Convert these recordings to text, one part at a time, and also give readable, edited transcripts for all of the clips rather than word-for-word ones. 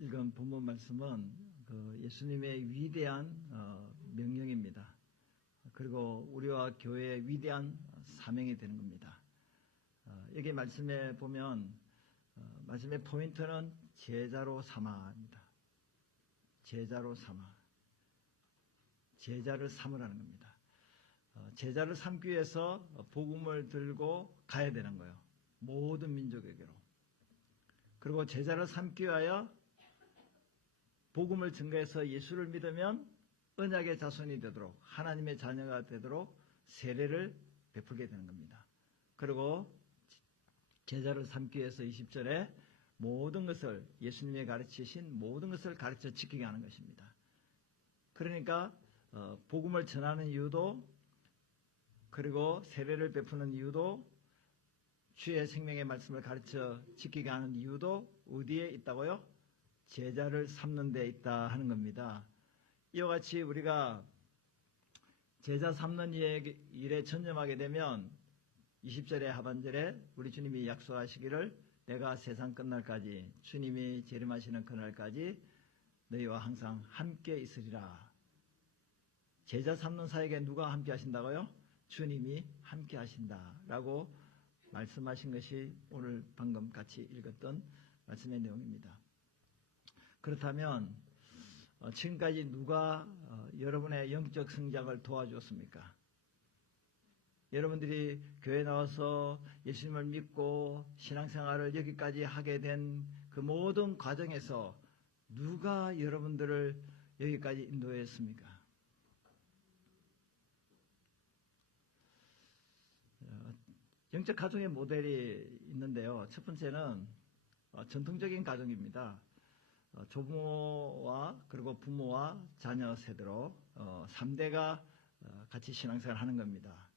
읽은 본문 말씀은 그 예수님의 위대한 명령입니다. 그리고 우리와 교회의 위대한 사명이 되는 겁니다. 여기 말씀에 보면 말씀의 포인트는 제자로 삼아입니다. 제자로 삼아. 제자를 삼으라는 겁니다. 제자를 삼기 위해서 복음을 들고 가야 되는 거예요. 모든 민족에게로. 그리고 제자를 삼기 위하여 복음을 증거해서 예수를 믿으면 언약의 자손이 되도록 하나님의 자녀가 되도록 세례를 베풀게 되는 겁니다. 그리고 제자를 삼기 위해서 20절에 모든 것을 예수님이 가르치신 모든 것을 가르쳐 지키게 하는 것입니다. 그러니까 복음을 전하는 이유도 그리고 세례를 베푸는 이유도 주의 생명의 말씀을 가르쳐 지키게 하는 이유도 어디에 있다고요? 제자를 삼는 데 있다 하는 겁니다. 이와 같이 우리가 제자 삼는 일에 전념하게 되면 20절의 하반절에 우리 주님이 약속하시기를 내가 세상 끝날까지 주님이 재림하시는 그날까지 너희와 항상 함께 있으리라. 제자 삼는 사역에 누가 함께 하신다고요? 주님이 함께 하신다라고 말씀하신 것이 오늘 방금 같이 읽었던 말씀의 내용입니다. 그렇다면 지금까지 누가 여러분의 영적 성장을 도와주었습니까? 여러분들이 교회 나와서 예수님을 믿고 신앙생활을 여기까지 하게 된 그 모든 과정에서 누가 여러분들을 여기까지 인도했습니까? 영적 가정의 모델이 있는데요. 첫 번째는 전통적인 가정입니다. 조부모와 그리고 부모와 자녀 세대로 3대가 같이 신앙생활을 하는 겁니다.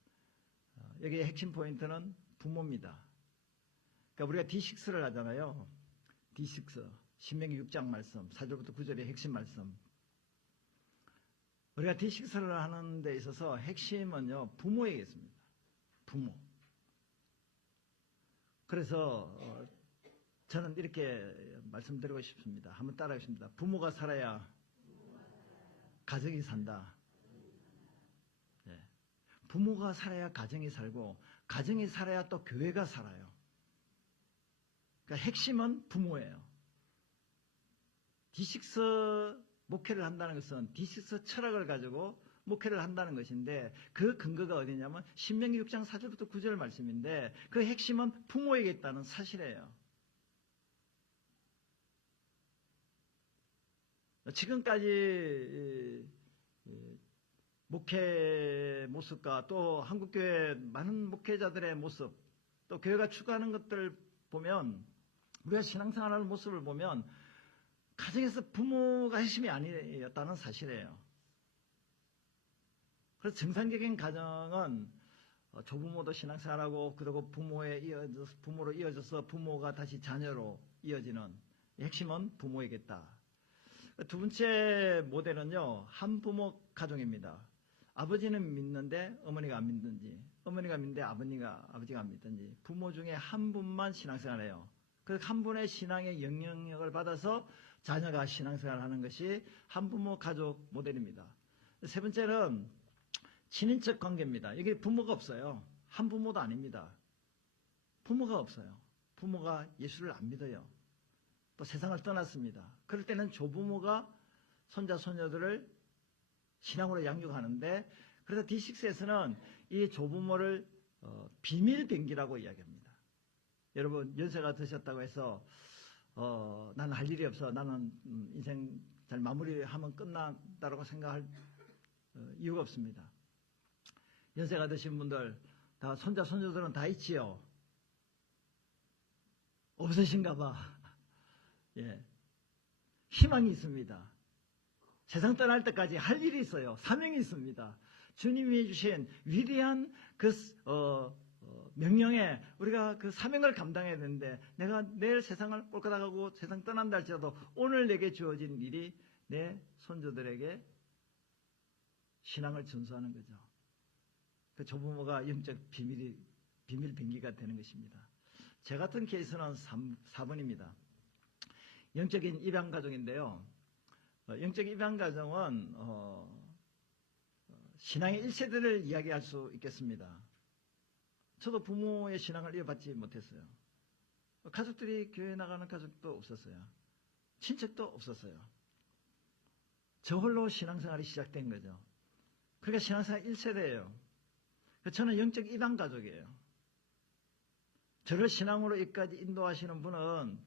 여기에 핵심 포인트는 부모입니다. 그러니까 우리가 D6를 하잖아요. D6, 신명기 6장 말씀, 4절부터 9절의 핵심 말씀. 우리가 D6를 하는 데 있어서 핵심은요, 부모에게 있습니다. 부모. 그래서 저는 이렇게 말씀드리고 싶습니다. 한번 따라하겠습니다. 부모가 살아야 가정이 산다. 네. 부모가 살아야 가정이 살고 가정이 살아야 또 교회가 살아요. 그러니까 핵심은 부모예요. D6 목회를 한다는 것은 D6 철학을 가지고 목회를 한다는 것인데 그 근거가 어디냐면 신명기 6장 4절부터 9절 말씀인데 그 핵심은 부모에게 있다는 사실이에요. 지금까지 목회 모습과 또 한국교회 많은 목회자들의 모습 또 교회가 추구하는 것들 보면 우리가 신앙생활하는 모습을 보면 가정에서 부모가 핵심이 아니었다는 사실이에요. 그래서 정상적인 가정은 조부모도 신앙생활하고 그리고 부모로 이어져서 부모가 다시 자녀로 이어지는 핵심은 부모이겠다. 두 번째 모델은요, 한부모 가정입니다. 아버지는 믿는데 어머니가 안 믿든지, 어머니가 믿는데 아버지가 안 믿든지, 부모 중에 한 분만 신앙생활해요. 그 한 분의 신앙의 영향력을 받아서 자녀가 신앙생활을 하는 것이 한부모 가족 모델입니다. 세 번째는 친인척 관계입니다. 여기 부모가 없어요. 한부모도 아닙니다. 부모가 없어요. 부모가 예수를 안 믿어요. 또 세상을 떠났습니다. 그럴 때는 조부모가 손자, 손녀들을 신앙으로 양육하는데 그래서 D6에서는 이 조부모를 비밀 병기라고 이야기합니다. 여러분 연세가 드셨다고 해서 나는 할 일이 없어. 나는 인생 잘 마무리하면 끝난다고 생각할 이유가 없습니다. 연세가 드신 분들 다 손자, 손녀들은 다 있지요. 없으신가 봐. 예. 희망이 있습니다. 세상 떠날 때까지 할 일이 있어요. 사명이 있습니다. 주님이 주신 위대한 그 명령에 우리가 그 사명을 감당해야 되는데 내가 내일 세상을 꼴까닥하고 세상 떠난다 할지라도 오늘 내게 주어진 일이 내 손주들에게 신앙을 전수하는 거죠. 그 조부모가 영적 비밀 병기가 되는 것입니다. 제 같은 케이스는 4번입니다. 영적인 입양 가정인데요. 영적 입양 가정은 신앙의 1세대를 이야기할 수 있겠습니다. 저도 부모의 신앙을 이어받지 못했어요. 가족들이 교회 나가는 가족도 없었어요. 친척도 없었어요. 저 홀로 신앙생활이 시작된 거죠. 그러니까 신앙생활 1세대예요. 저는 영적 입양 가족이에요. 저를 신앙으로 여기까지 인도하시는 분은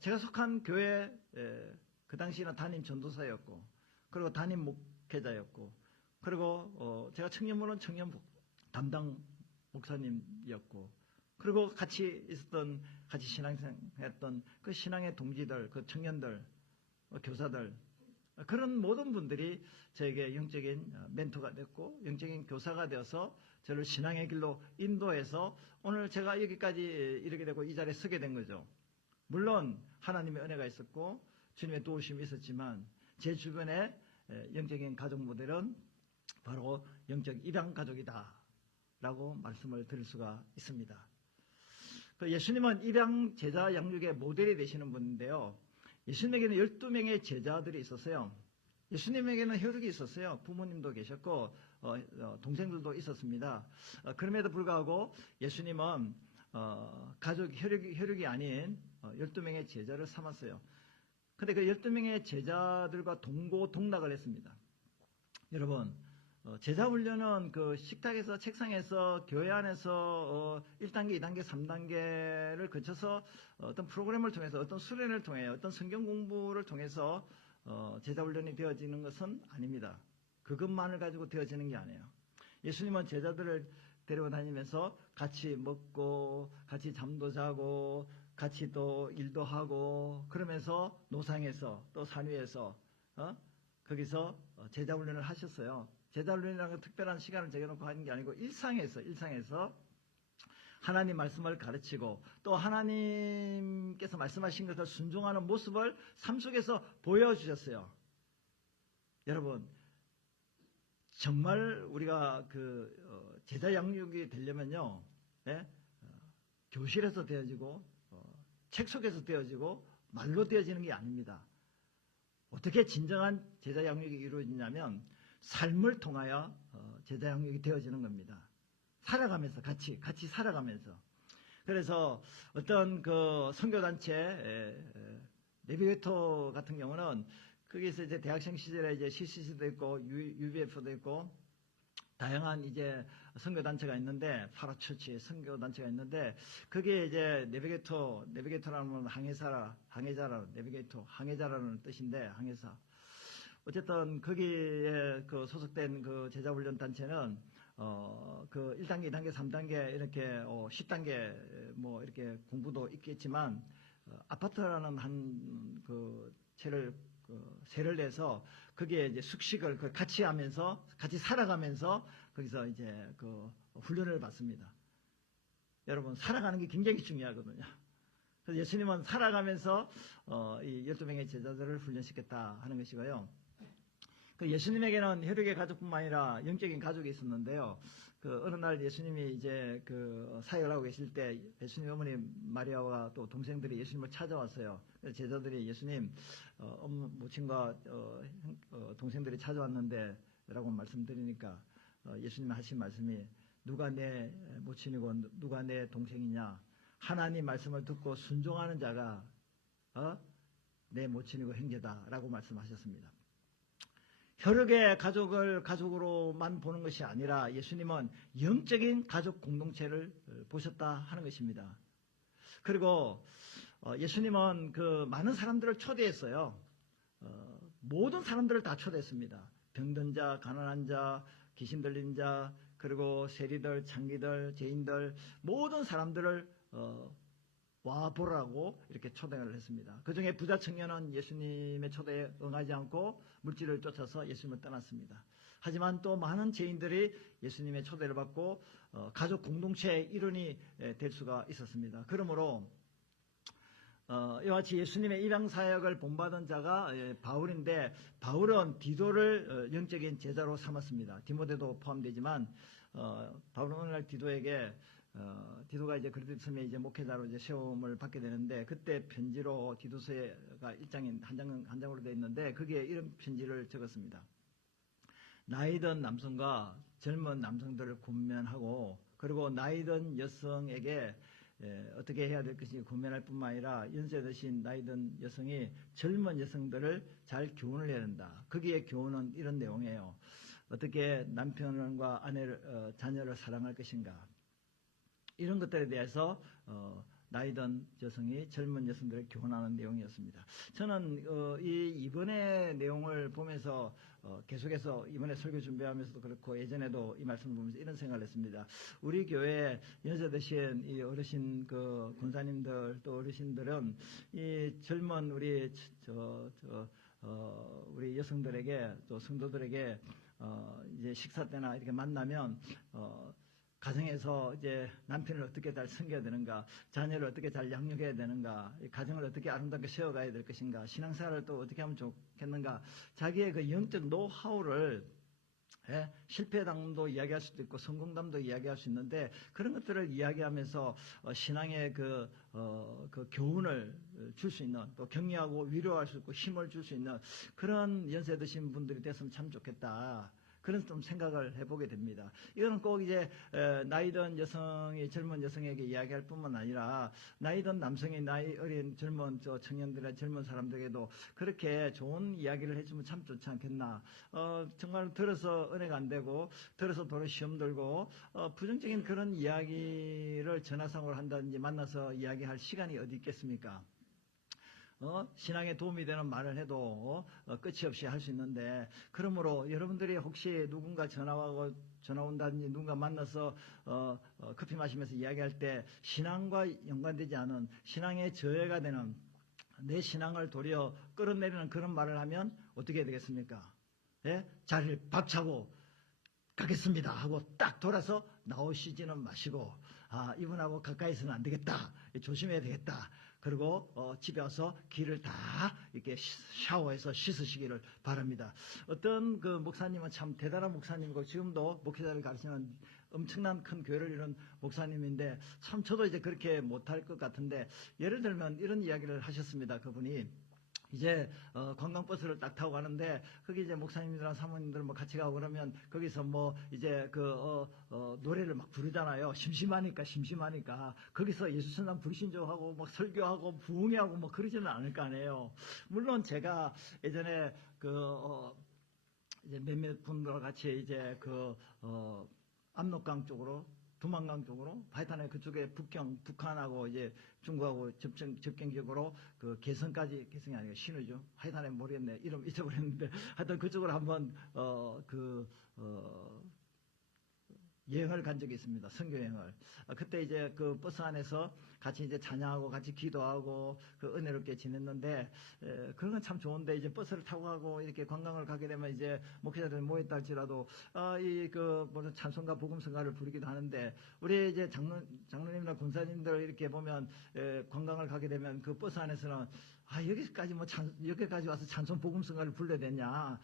제가 속한 교회 그 당시에는 담임 전도사였고, 그리고 담임 목회자였고, 그리고 제가 청년부는 청년 담당 목사님이었고, 그리고 같이 있었던, 같이 신앙생활했던 그 신앙의 동지들, 그 청년들, 교사들, 그런 모든 분들이 저에게 영적인 멘토가 됐고 영적인 교사가 되어서 저를 신앙의 길로 인도해서 오늘 제가 여기까지 이르게 되고 이 자리에 서게 된 거죠. 물론 하나님의 은혜가 있었고 주님의 도우심이 있었지만 제 주변에 영적인 가족 모델은 바로 영적 입양 가족이다 라고 말씀을 드릴 수가 있습니다. 예수님은 입양 제자 양육의 모델이 되시는 분인데요. 예수님에게는 12명의 제자들이 있었어요. 예수님에게는 혈육이 있었어요. 부모님도 계셨고 동생들도 있었습니다. 그럼에도 불구하고 예수님은 가족 혈육이 아닌 12명의 제자를 삼았어요. 근데 그 12명의 제자들과 동고동락을 했습니다. 여러분, 제자 훈련은 그 식탁에서 책상에서 교회 안에서 1단계, 2단계, 3단계를 거쳐서 어떤 프로그램을 통해서 어떤 수련을 통해 어떤 성경 공부를 통해서 제자 훈련이 되어지는 것은 아닙니다. 그것만을 가지고 되어지는 게 아니에요. 예수님은 제자들을 데려다니면서 같이 먹고 같이 잠도 자고 같이 또 일도 하고 그러면서 노상에서 또 산 위에서 거기서 제자 훈련을 하셨어요. 제자 훈련이라는 건 특별한 시간을 정해놓고 하는 게 아니고 일상에서 하나님 말씀을 가르치고 또 하나님께서 말씀하신 것을 순종하는 모습을 삶 속에서 보여주셨어요. 여러분, 정말 우리가 제자 양육이 되려면요, 교실에서 되어지고 책 속에서 되어지고 말로 되어지는 게 아닙니다. 어떻게 진정한 제자 양육이 이루어지냐면 삶을 통하여 제자 양육이 되어지는 겁니다. 살아가면서 같이 살아가면서. 그래서 어떤 그 선교단체 내비게이터 같은 경우는 거기서 이제 대학생 시절에 이제 CCC도 있고 UBF도 있고 다양한 이제 선교단체가 있는데 파라처치 선교단체가 있는데 거기에 이제 내비게이터라는 항해자라는 내비게이터 항해자라는 뜻인데 항해사. 어쨌든 거기에 그 소속된 그 제자훈련 단체는 그 1단계, 2단계, 3단계 이렇게 10단계 뭐 이렇게 공부도 있겠지만 아파트라는 한 그 세를 내서 거기에 이제 숙식을 같이 하면서 같이 살아가면서 거기서 이제 그 훈련을 받습니다. 여러분, 살아가는 게 굉장히 중요하거든요. 그래서 예수님은 살아가면서 이 12명의 제자들을 훈련시켰다 하는 것이고요. 예수님에게는 혈육의 가족뿐만 아니라 영적인 가족이 있었는데요. 어느 날 예수님이 이제 사역을 하고 계실 때 예수님 어머니 마리아와 또 동생들이 예수님을 찾아왔어요. 그래서 제자들이 예수님, 모친과 동생들이 찾아왔는데 라고 말씀드리니까 예수님 하신 말씀이 누가 내 모친이고 누가 내 동생이냐? 하나님 말씀을 듣고 순종하는 자가 내 모친이고 형제다라고 말씀하셨습니다. 혈육의 가족을 가족으로만 보는 것이 아니라 예수님은 영적인 가족 공동체를 보셨다 하는 것입니다. 그리고 예수님은 많은 사람들을 초대했어요. 모든 사람들을 다 초대했습니다. 병든 자, 가난한 자, 귀신 들린 자, 그리고 세리들, 창기들, 죄인들 모든 사람들을 와보라고 이렇게 초대를 했습니다. 그 중에 부자 청년은 예수님의 초대에 응하지 않고 물질을 쫓아서 예수님을 떠났습니다. 하지만 또 많은 죄인들이 예수님의 초대를 받고 가족 공동체의 일원이 될 수가 있었습니다. 그러므로 이와 같이 예수님의 입양 사역을 본받은 자가 바울인데 바울은 디도를 영적인 제자로 삼았습니다. 디모데도 포함되지만 바울은 오늘날 디도에게 디도가 이제 그리스도에 이제 목회자로 이제 시험을 받게 되는데, 그때 편지로 디도서가 1장인 한 장으로 되어 있는데, 거기에 이런 편지를 적었습니다. 나이든 남성과 젊은 남성들을 권면하고, 그리고 나이든 여성에게 어떻게 해야 될 것인지 권면할 뿐만 아니라, 연세 드신 나이든 여성이 젊은 여성들을 잘 교훈을 해야 된다. 거기에 교훈은 이런 내용이에요. 어떻게 남편과 아내를, 자녀를 사랑할 것인가, 이런 것들에 대해서 나이든 여성이 젊은 여성들을 교훈하는 내용이었습니다. 저는 이번에 내용을 보면서 계속해서 이번에 설교 준비하면서도 그렇고 예전에도 이 말씀을 보면서 이런 생각을 했습니다. 우리 교회 연세 드신 이 어르신 그 권사님들 또 어르신들은 이 젊은 우리 우리 여성들에게 또 성도들에게 이제 식사 때나 이렇게 만나면 가정에서 이제 남편을 어떻게 잘 섬겨야 되는가, 자녀를 어떻게 잘 양육해야 되는가, 가정을 어떻게 아름답게 세워가야 될 것인가, 신앙생활을 또 어떻게 하면 좋겠는가, 자기의 그 영적 노하우를 실패담도 이야기할 수도 있고 성공담도 이야기할 수 있는데, 그런 것들을 이야기하면서 신앙의 그 교훈을 줄 수 있는, 또 격려하고 위로할 수 있고 힘을 줄 수 있는 그런 연세 드신 분들이 됐으면 참 좋겠다. 그런 좀 생각을 해보게 됩니다. 이거는 꼭 이제 나이든 여성이 젊은 여성에게 이야기할 뿐만 아니라, 나이든 남성이 나이 어린 젊은 청년들의 젊은 사람들에게도 그렇게 좋은 이야기를 해주면 참 좋지 않겠나. 정말 들어서 은혜가 안 되고 들어서 도로 시험 들고 부정적인 그런 이야기를 전화상으로 한다든지 만나서 이야기할 시간이 어디 있겠습니까? 신앙에 도움이 되는 말을 해도 끝이 없이 할 수 있는데, 그러므로 여러분들이 혹시 누군가 전화 온다든지 누군가 만나서 커피 마시면서 이야기할 때 신앙과 연관되지 않은, 신앙의 저해가 되는, 내 신앙을 도리어 끌어내리는 그런 말을 하면 어떻게 해야 되겠습니까? 예? 자리를 박차고 가겠습니다 하고 딱 돌아서 나오시지는 마시고, 이분하고 가까이서는 안 되겠다, 조심해야 되겠다, 그리고 집에 와서 귀를 다 이렇게 샤워해서 씻으시기를 바랍니다. 어떤 그 목사님은 참 대단한 목사님이고 지금도 목회자를 가르치는 엄청난 큰 교회를 이룬 목사님인데, 참 저도 이제 그렇게 못할 것 같은데, 예를 들면 이런 이야기를 하셨습니다. 그분이 이제 관광버스를 딱 타고 가는데, 거기 이제 목사님들이랑 사모님들 뭐 같이 가고 그러면 거기서 뭐 이제 노래를 막 부르잖아요. 심심하니까 거기서 예수천당 불신조하고 막 설교하고 부흥회하고 뭐 그러지는 않을 거 아니에요. 물론 제가 예전에 이제 몇몇 분들과 같이 이제 압록강 쪽으로, 두만강 쪽으로, 하여튼에 그쪽에 북한하고 이제 중국하고 접경 지역으로 개성이 아니고 신의죠. 하여튼에 모르겠네. 이름 잊어버렸는데, 하여튼 그쪽으로 한번 여행을 간 적이 있습니다. 선교 여행을. 그때 이제 그 버스 안에서 같이 이제 찬양하고 같이 기도하고 은혜롭게 지냈는데, 그런 건 참 좋은데, 이제 버스를 타고 가고 이렇게 관광을 가게 되면 이제 목회자들 모였다 할지라도 무슨 찬송가 복음성가를 부르기도 하는데, 우리 이제 장로님이나 권사님들 이렇게 보면 관광을 가게 되면 그 버스 안에서는 여기까지 와서 찬송 복음성가를 불러야 되냐?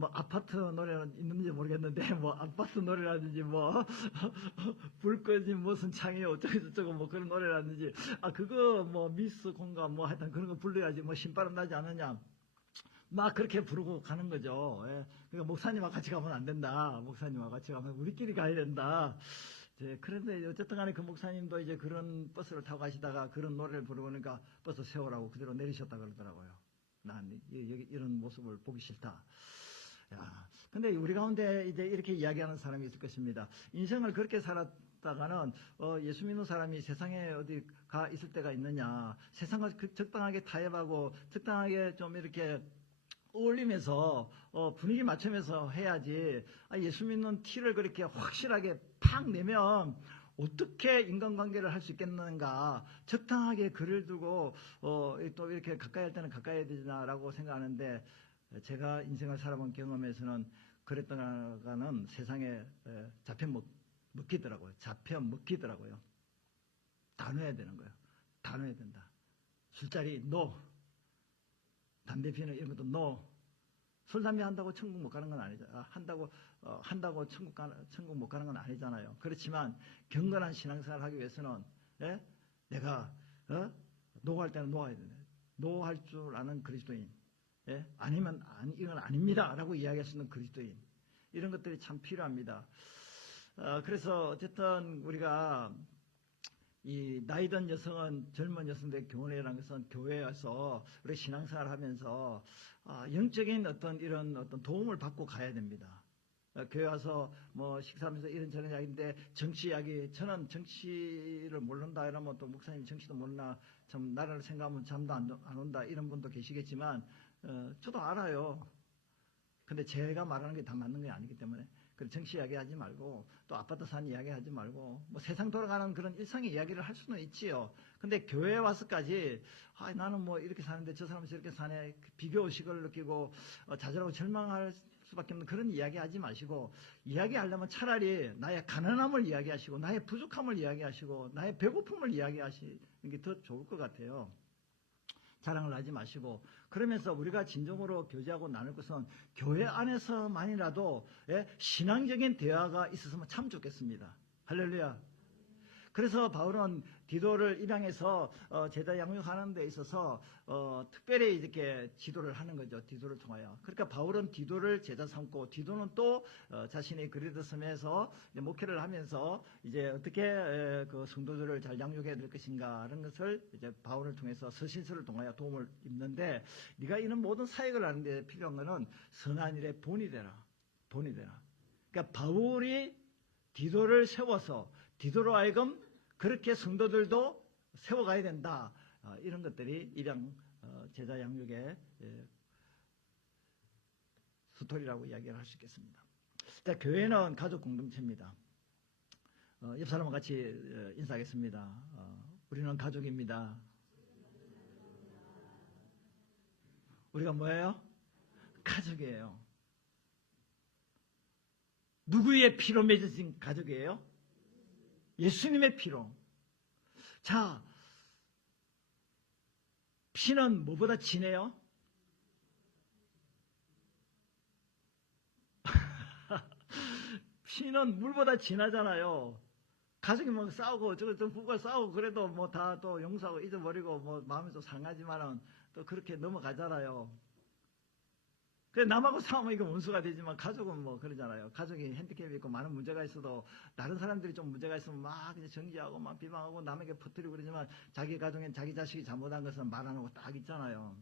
아파트 노래는 있는지 모르겠는데, 아파트 노래라든지, 불 꺼진 무슨 창에 어쩌고 그런 노래라든지, 그거 미스 공감 하여튼 그런 거 불러야지 신바람 나지 않느냐? 막 그렇게 부르고 가는 거죠. 예. 그러니까 목사님하고 같이 가면 안 된다. 목사님하고 같이 가면 우리끼리 가야 된다. 그런데 어쨌든 간에 그 목사님도 이제 그런 버스를 타고 가시다가 그런 노래를 부르니까 버스 세우라고 그대로 내리셨다 그러더라고요. 난 이런 모습을 보기 싫다. 근데 우리 가운데 이제 이렇게 이야기하는 사람이 있을 것입니다. 인생을 그렇게 살았다가는 예수 믿는 사람이 세상에 어디 가 있을 때가 있느냐. 세상을 적당하게 타협하고 적당하게 좀 이렇게 어울리면서 분위기 맞추면서 해야지. 예수 믿는 티를 그렇게 확실하게 팍 내면 어떻게 인간관계를 할 수 있겠는가. 적당하게 거리를 두고 또 이렇게 가까이 할 때는 가까이 해야 되나라고 생각하는데, 제가 인생을 살아본 경험에서는 그랬다가는 세상에 잡혀 먹히더라고요. 다 넣어야 되는 거예요. 다 넣어야 된다. 술자리 담배 피우는 이런 것도 술, 담배 한다고 천국 못 가는 건 아니잖아요. 한다고 천국 못 가는 건 아니잖아요. 그렇지만 경건한 신앙생활을 하기 위해서는 예? 내가 노할 때는 노아야 된다. 노할 줄 아는 그리스도인. 예? 아니면 이건 아닙니다 라고 이야기할 수 있는 그리스도인. 이런 것들이 참 필요합니다. 그래서 어쨌든 우리가 이 나이 든 여성은 젊은 여성들의 교훈이라는 것은 교회에 와서 우리 신앙생활을 하면서 영적인 어떤 이런 어떤 도움을 받고 가야 됩니다. 교회 와서 뭐 식사하면서 이런저런 이야기인데 정치 이야기, 저는 정치를 모른다 이러면 또 목사님 정치도 모르나 참 나라를 생각하면 잠도 안 온다 이런 분도 계시겠지만 저도 알아요. 근데 제가 말하는 게 다 맞는 게 아니기 때문에 정치 이야기하지 말고 또 아파트 산 이야기하지 말고 뭐 세상 돌아가는 그런 일상의 이야기를 할 수는 있지요. 근데 교회에 와서까지 나는 뭐 이렇게 사는데 저 사람은 저렇게 사네 비교의식을 느끼고 좌절하고 절망할 수밖에 없는 그런 이야기하지 마시고 이야기하려면 차라리 나의 가난함을 이야기하시고 나의 부족함을 이야기하시고 나의 배고픔을 이야기하시는 게 더 좋을 것 같아요. 자랑을 하지 마시고 그러면서 우리가 진정으로 교제하고 나눌 것은 교회 안에서만이라도 신앙적인 대화가 있었으면 참 좋겠습니다. 할렐루야. 그래서 바울은 디도를 입양해서 제자 양육하는 데 있어서 특별히 이렇게 지도를 하는 거죠. 디도를 통하여. 그러니까 바울은 디도를 제자 삼고 디도는 또 자신이 그리스 섬에서 목회를 하면서 이제 어떻게 그 성도들을 잘 양육해야 될 것인가 하는 것을 이제 바울을 통해서 서신서를 통하여 도움을 입는데 네가 이런 모든 사역을 하는 데 필요한 것은 선한 일의 본이 되라. 본이 되라. 그러니까 바울이 디도를 세워서 디도로 하여금 그렇게 성도들도 세워가야 된다. 이런 것들이 입양 제자 양육의 스토리라고 이야기를 할 수 있겠습니다. 자, 교회는 가족 공동체입니다. 옆 사람과 같이 인사하겠습니다. 우리는 가족입니다. 우리가 뭐예요? 가족이에요. 누구의 피로 맺어진 가족이에요? 예수님의 피로. 자, 피는 뭐보다 진해요? 피는 물보다 진하잖아요. 가족이 뭐 싸우고 저거 부부가 싸우고 그래도 뭐 다 또 용서하고 잊어버리고 뭐 마음이 또 상하지만은 또 그렇게 넘어가잖아요. 그래 남하고 싸우면 이거 원수가 되지만 가족은 뭐 그러잖아요. 가족이 핸디캡이 있고 많은 문제가 있어도 다른 사람들이 좀 문제가 있으면 막 그냥 정지하고 막 비방하고 남에게 퍼뜨리고 그러지만 자기 가정엔 자기 자식이 잘못한 것은 말 안 하고 딱 있잖아요.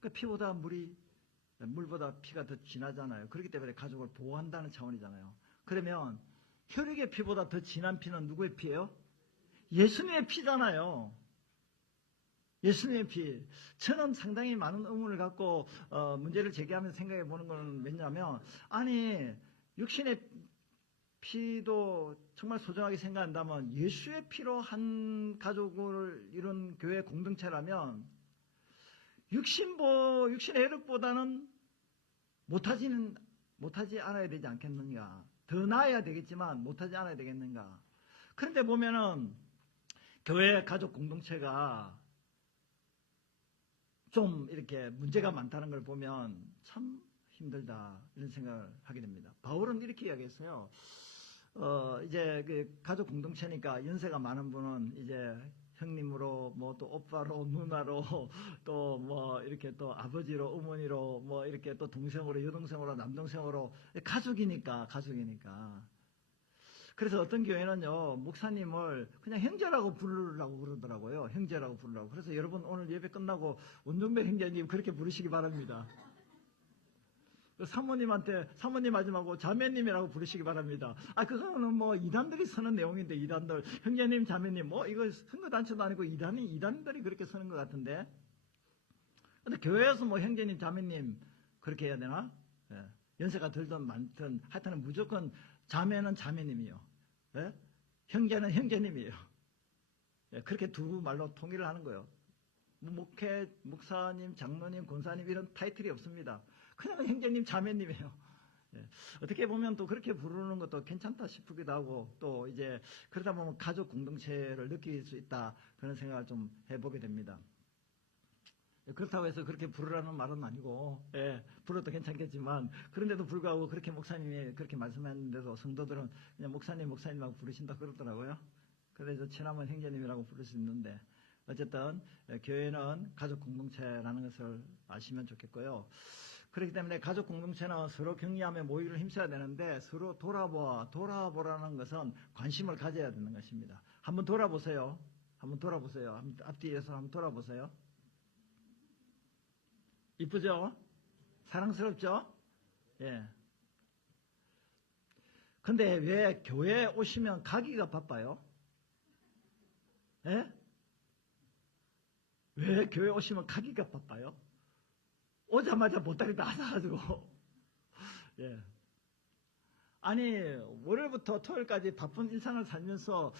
그 피보다 물보다 피가 더 진하잖아요. 그렇기 때문에 가족을 보호한다는 차원이잖아요. 그러면 혈육의 피보다 더 진한 피는 누구의 피예요? 예수님의 피잖아요. 예수님의 피. 저는 상당히 많은 의문을 갖고 문제를 제기하면서 생각해 보는 건 뭐냐면 아니 육신의 피도 정말 소중하게 생각한다면 예수의 피로 한 가족을 이룬 교회 공동체라면 육신의 혈육보다는 못하지 않아야 되지 않겠느냐. 더 나아야 되겠지만 못하지 않아야 되겠는가. 그런데 보면은 교회 가족 공동체가 좀 이렇게 문제가 많다는 걸 보면 참 힘들다 이런 생각을 하게 됩니다. 바울은 이렇게 이야기했어요. 이제 그 가족 공동체니까 연세가 많은 분은 이제 형님으로 뭐 또 오빠로 누나로 또 뭐 이렇게 또 아버지로 어머니로 뭐 이렇게 또 동생으로 여동생으로 남동생으로 가족이니까. 그래서 어떤 교회는요, 목사님을 그냥 형제라고 부르라고 그러더라고요. 형제라고 부르라고. 그래서 여러분 오늘 예배 끝나고 운동배 형제님 그렇게 부르시기 바랍니다. 사모님 하지 말고 자매님이라고 부르시기 바랍니다. 그거는 뭐 이단들이 쓰는 내용인데, 이단들. 형제님, 자매님, 이거 선거단체도 아니고 이단들이 그렇게 쓰는 것 같은데. 근데 교회에서 뭐 형제님, 자매님, 그렇게 해야 되나? 예. 연세가 들든 많든, 하여튼 무조건 자매는 자매님이요. 예? 형제는 형제님이에요. 예, 그렇게 두 말로 통일을 하는 거예요. 목회, 목사님, 장로님, 권사님 이런 타이틀이 없습니다. 그냥 형제님, 자매님이에요. 예, 어떻게 보면 또 그렇게 부르는 것도 괜찮다 싶기도 하고 또 이제 그러다 보면 가족 공동체를 느낄 수 있다 그런 생각을 좀 해보게 됩니다. 그렇다고 해서 그렇게 부르라는 말은 아니고, 예, 불러도 괜찮겠지만, 그런데도 불구하고 그렇게 목사님이 그렇게 말씀했는데도 성도들은 그냥 목사님하고 부르신다 그러더라고요. 그래서 친하면 형제님이라고 부를 수 있는데, 어쨌든, 교회는 가족 공동체라는 것을 아시면 좋겠고요. 그렇기 때문에 가족 공동체는 서로 격려하며 모이를 힘써야 되는데, 서로 돌아보라는 것은 관심을 가져야 되는 것입니다. 한번 돌아보세요. 앞뒤에서 한번 돌아보세요. 이쁘죠? 사랑스럽죠? 예. 근데 왜 교회에 오시면 가기가 바빠요? 예? 왜 교회에 오시면 가기가 바빠요? 오자마자 보따리 다 사가지고. 예. 아니, 월요일부터 토요일까지 바쁜 일상을 살면서,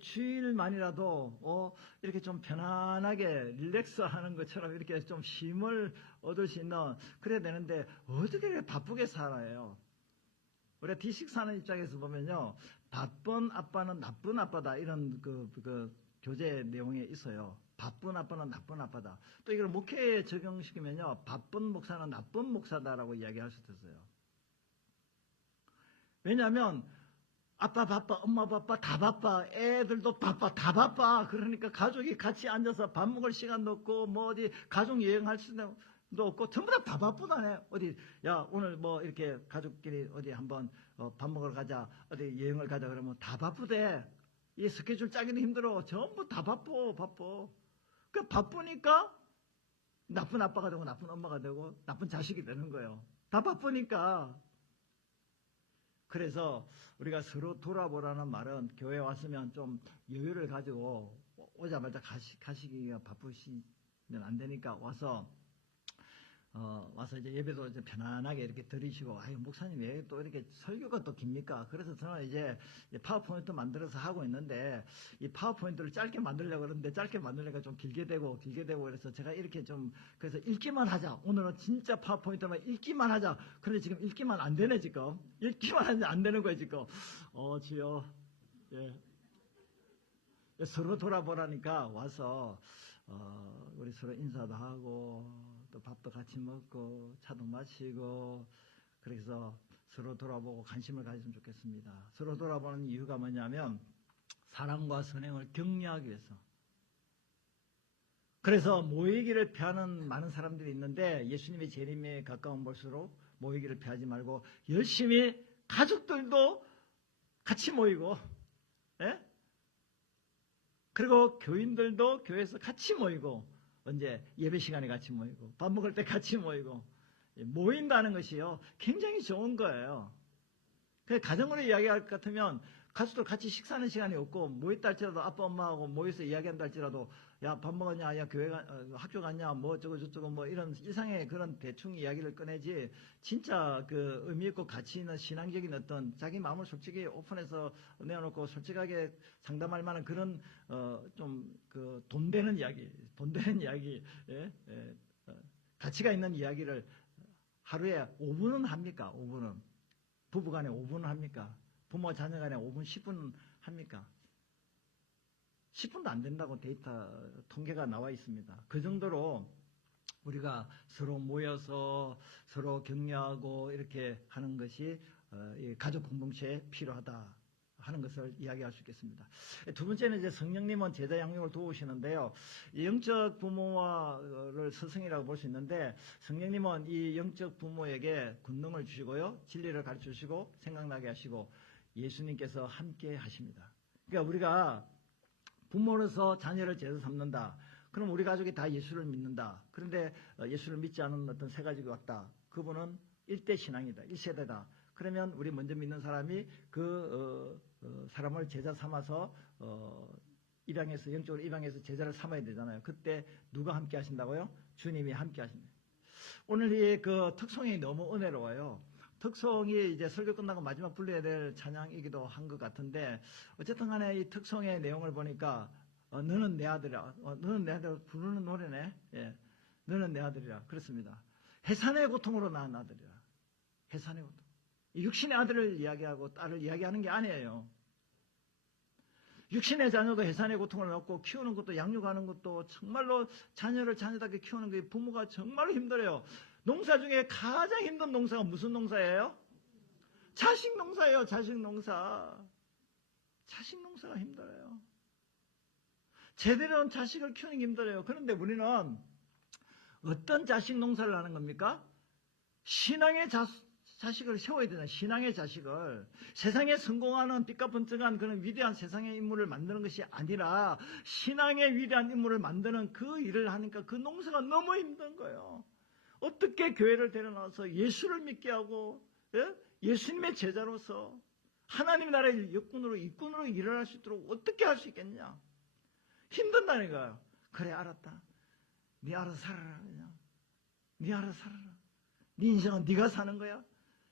주일만이라도, 이렇게 좀 편안하게 릴렉스 하는 것처럼 이렇게 좀 쉼을 얻을 수 있는, 그래야 되는데, 어떻게 이렇게 바쁘게 살아요? 우리가 뒤식 사는 입장에서 보면요, 바쁜 아빠는 나쁜 아빠다, 이런 교재 내용에 있어요. 바쁜 아빠는 나쁜 아빠다. 또 이걸 목회에 적용시키면요, 바쁜 목사는 나쁜 목사다라고 이야기할 수도 있어요. 왜냐하면 아빠 바빠, 엄마 바빠, 다 바빠, 애들도 바빠, 다 바빠. 그러니까 가족이 같이 앉아서 밥 먹을 시간도 없고, 뭐 어디 가족 여행할 수도 없고, 전부 다 바쁘다네. 어디, 야, 오늘 뭐 이렇게 가족끼리 어디 한번 밥 먹으러 가자, 어디 여행을 가자 그러면 다 바쁘대. 이 스케줄 짜기는 힘들어. 전부 다 바빠. 그 바쁘니까 나쁜 아빠가 되고, 나쁜 엄마가 되고, 나쁜 자식이 되는 거예요. 다 바쁘니까. 그래서 우리가 서로 돌아보라는 말은 교회에 왔으면 좀 여유를 가지고 오자마자 가시기가 바쁘시면 안 되니까 와서 이제 예배도 이제 편안하게 이렇게 들으시고, 목사님 왜 또 이렇게 설교가 또 깁니까? 그래서 저는 이제 파워포인트 만들어서 하고 있는데, 이 파워포인트를 짧게 만들려고 그러는데, 짧게 만들려니까 좀 길게 되고, 그래서 제가 이렇게 그래서 읽기만 하자. 오늘은 진짜 파워포인트만 읽기만 하자. 그런데 지금 읽기만 안 되네, 지금. 읽기만 하는데 안 되는 거예요, 지금. 주여. 예. 서로 돌아보라니까 와서, 우리 서로 인사도 하고, 또 밥도 같이 먹고 차도 마시고, 그래서 서로 돌아보고 관심을 가졌으면 좋겠습니다. 서로 돌아보는 이유가 뭐냐면 사랑과 선행을 격려하기 위해서. 그래서 모이기를 피하는 많은 사람들이 있는데, 예수님의 재림에 가까운 볼수록 모이기를 피하지 말고 열심히 가족들도 같이 모이고, 예? 그리고 교인들도 교회에서 같이 모이고, 언제 예배 시간에 같이 모이고, 밥 먹을 때 같이 모이고, 모인다는 것이요 굉장히 좋은 거예요. 가정으로 이야기할 것 같으면 가족들 같이 식사하는 시간이 없고, 모였다 할지라도 아빠 엄마하고 모여서 이야기한다 할지라도, 야 밥 먹었냐, 야 학교 갔냐, 뭐 어쩌고 저쩌고 뭐 이런 일상의 그런 대충 이야기를 꺼내지, 진짜 그 의미 있고 가치 있는 신앙적인 어떤 자기 마음을 솔직히 오픈해서 내어놓고 솔직하게 상담할 만한 그런 좀 그 돈 되는 이야기, 가치가 있는 이야기를 하루에 5분은 합니까? 5분은 부부간에 5분은 합니까? 부모 자녀간에 5분 10분 합니까? 10분도 안 된다고 데이터 통계가 나와 있습니다. 그 정도로 우리가 서로 모여서 서로 격려하고 이렇게 하는 것이 가족 공동체에 필요하다 하는 것을 이야기할 수 있겠습니다. 두 번째는 이제 성령님은 제자 양육을 도우시는데요. 영적 부모를 스승이라고 볼 수 있는데, 성령님은 이 영적 부모에게 권능을 주시고요, 진리를 가르쳐 주시고 생각나게 하시고 예수님께서 함께 하십니다. 그러니까 우리가 부모로서 자녀를 제자 삼는다. 그럼 우리 가족이 다 예수를 믿는다. 그런데 예수를 믿지 않은 어떤 세 가지가 왔다. 그분은 1대 신앙이다. 1세대다. 그러면 우리 먼저 믿는 사람이 사람을 제자 삼아서 영적으로 입양해서 제자를 삼아야 되잖아요. 그때 누가 함께 하신다고요? 주님이 함께 하십니다. 오늘 이 특송이 너무 은혜로워요. 특송이 이제 설교 끝나고 마지막 불러야 될 찬양이기도 한 것 같은데, 어쨌든 간에 이 특송의 내용을 보니까 너는 내 아들이라, 너는 내 아들 부르는 노래네. 예, 너는 내 아들이라. 그렇습니다. 해산의 고통으로 낳은 아들이라. 해산의 고통. 육신의 아들을 이야기하고 딸을 이야기하는 게 아니에요. 육신의 자녀도 해산의 고통을 얻고 키우는 것도 양육하는 것도 정말로 자녀를 자녀답게 키우는 게 부모가 정말로 힘들어요. 농사 중에 가장 힘든 농사가 무슨 농사예요? 자식 농사예요. 자식 농사. 자식 농사가 힘들어요. 제대로 한 자식을 키우는 게 힘들어요. 그런데 우리는 어떤 자식 농사를 하는 겁니까? 신앙의 자식을 세워야 되잖아요. 신앙의 자식을. 세상에 성공하는 삐까번쩍한 그런 위대한 세상의 인물을 만드는 것이 아니라 신앙의 위대한 인물을 만드는 그 일을 하니까 그 농사가 너무 힘든 거예요. 어떻게 교회를 데려나와서 예수를 믿게 하고 예수님의 제자로서 하나님의 나라의 일꾼으로 일을 할 수 있도록 어떻게 할 수 있겠냐? 힘든다니까요. 그래 알았다. 네 알아서 살아라. 그냥. 네 알아서 살아라. 네 인생은 네가 사는 거야.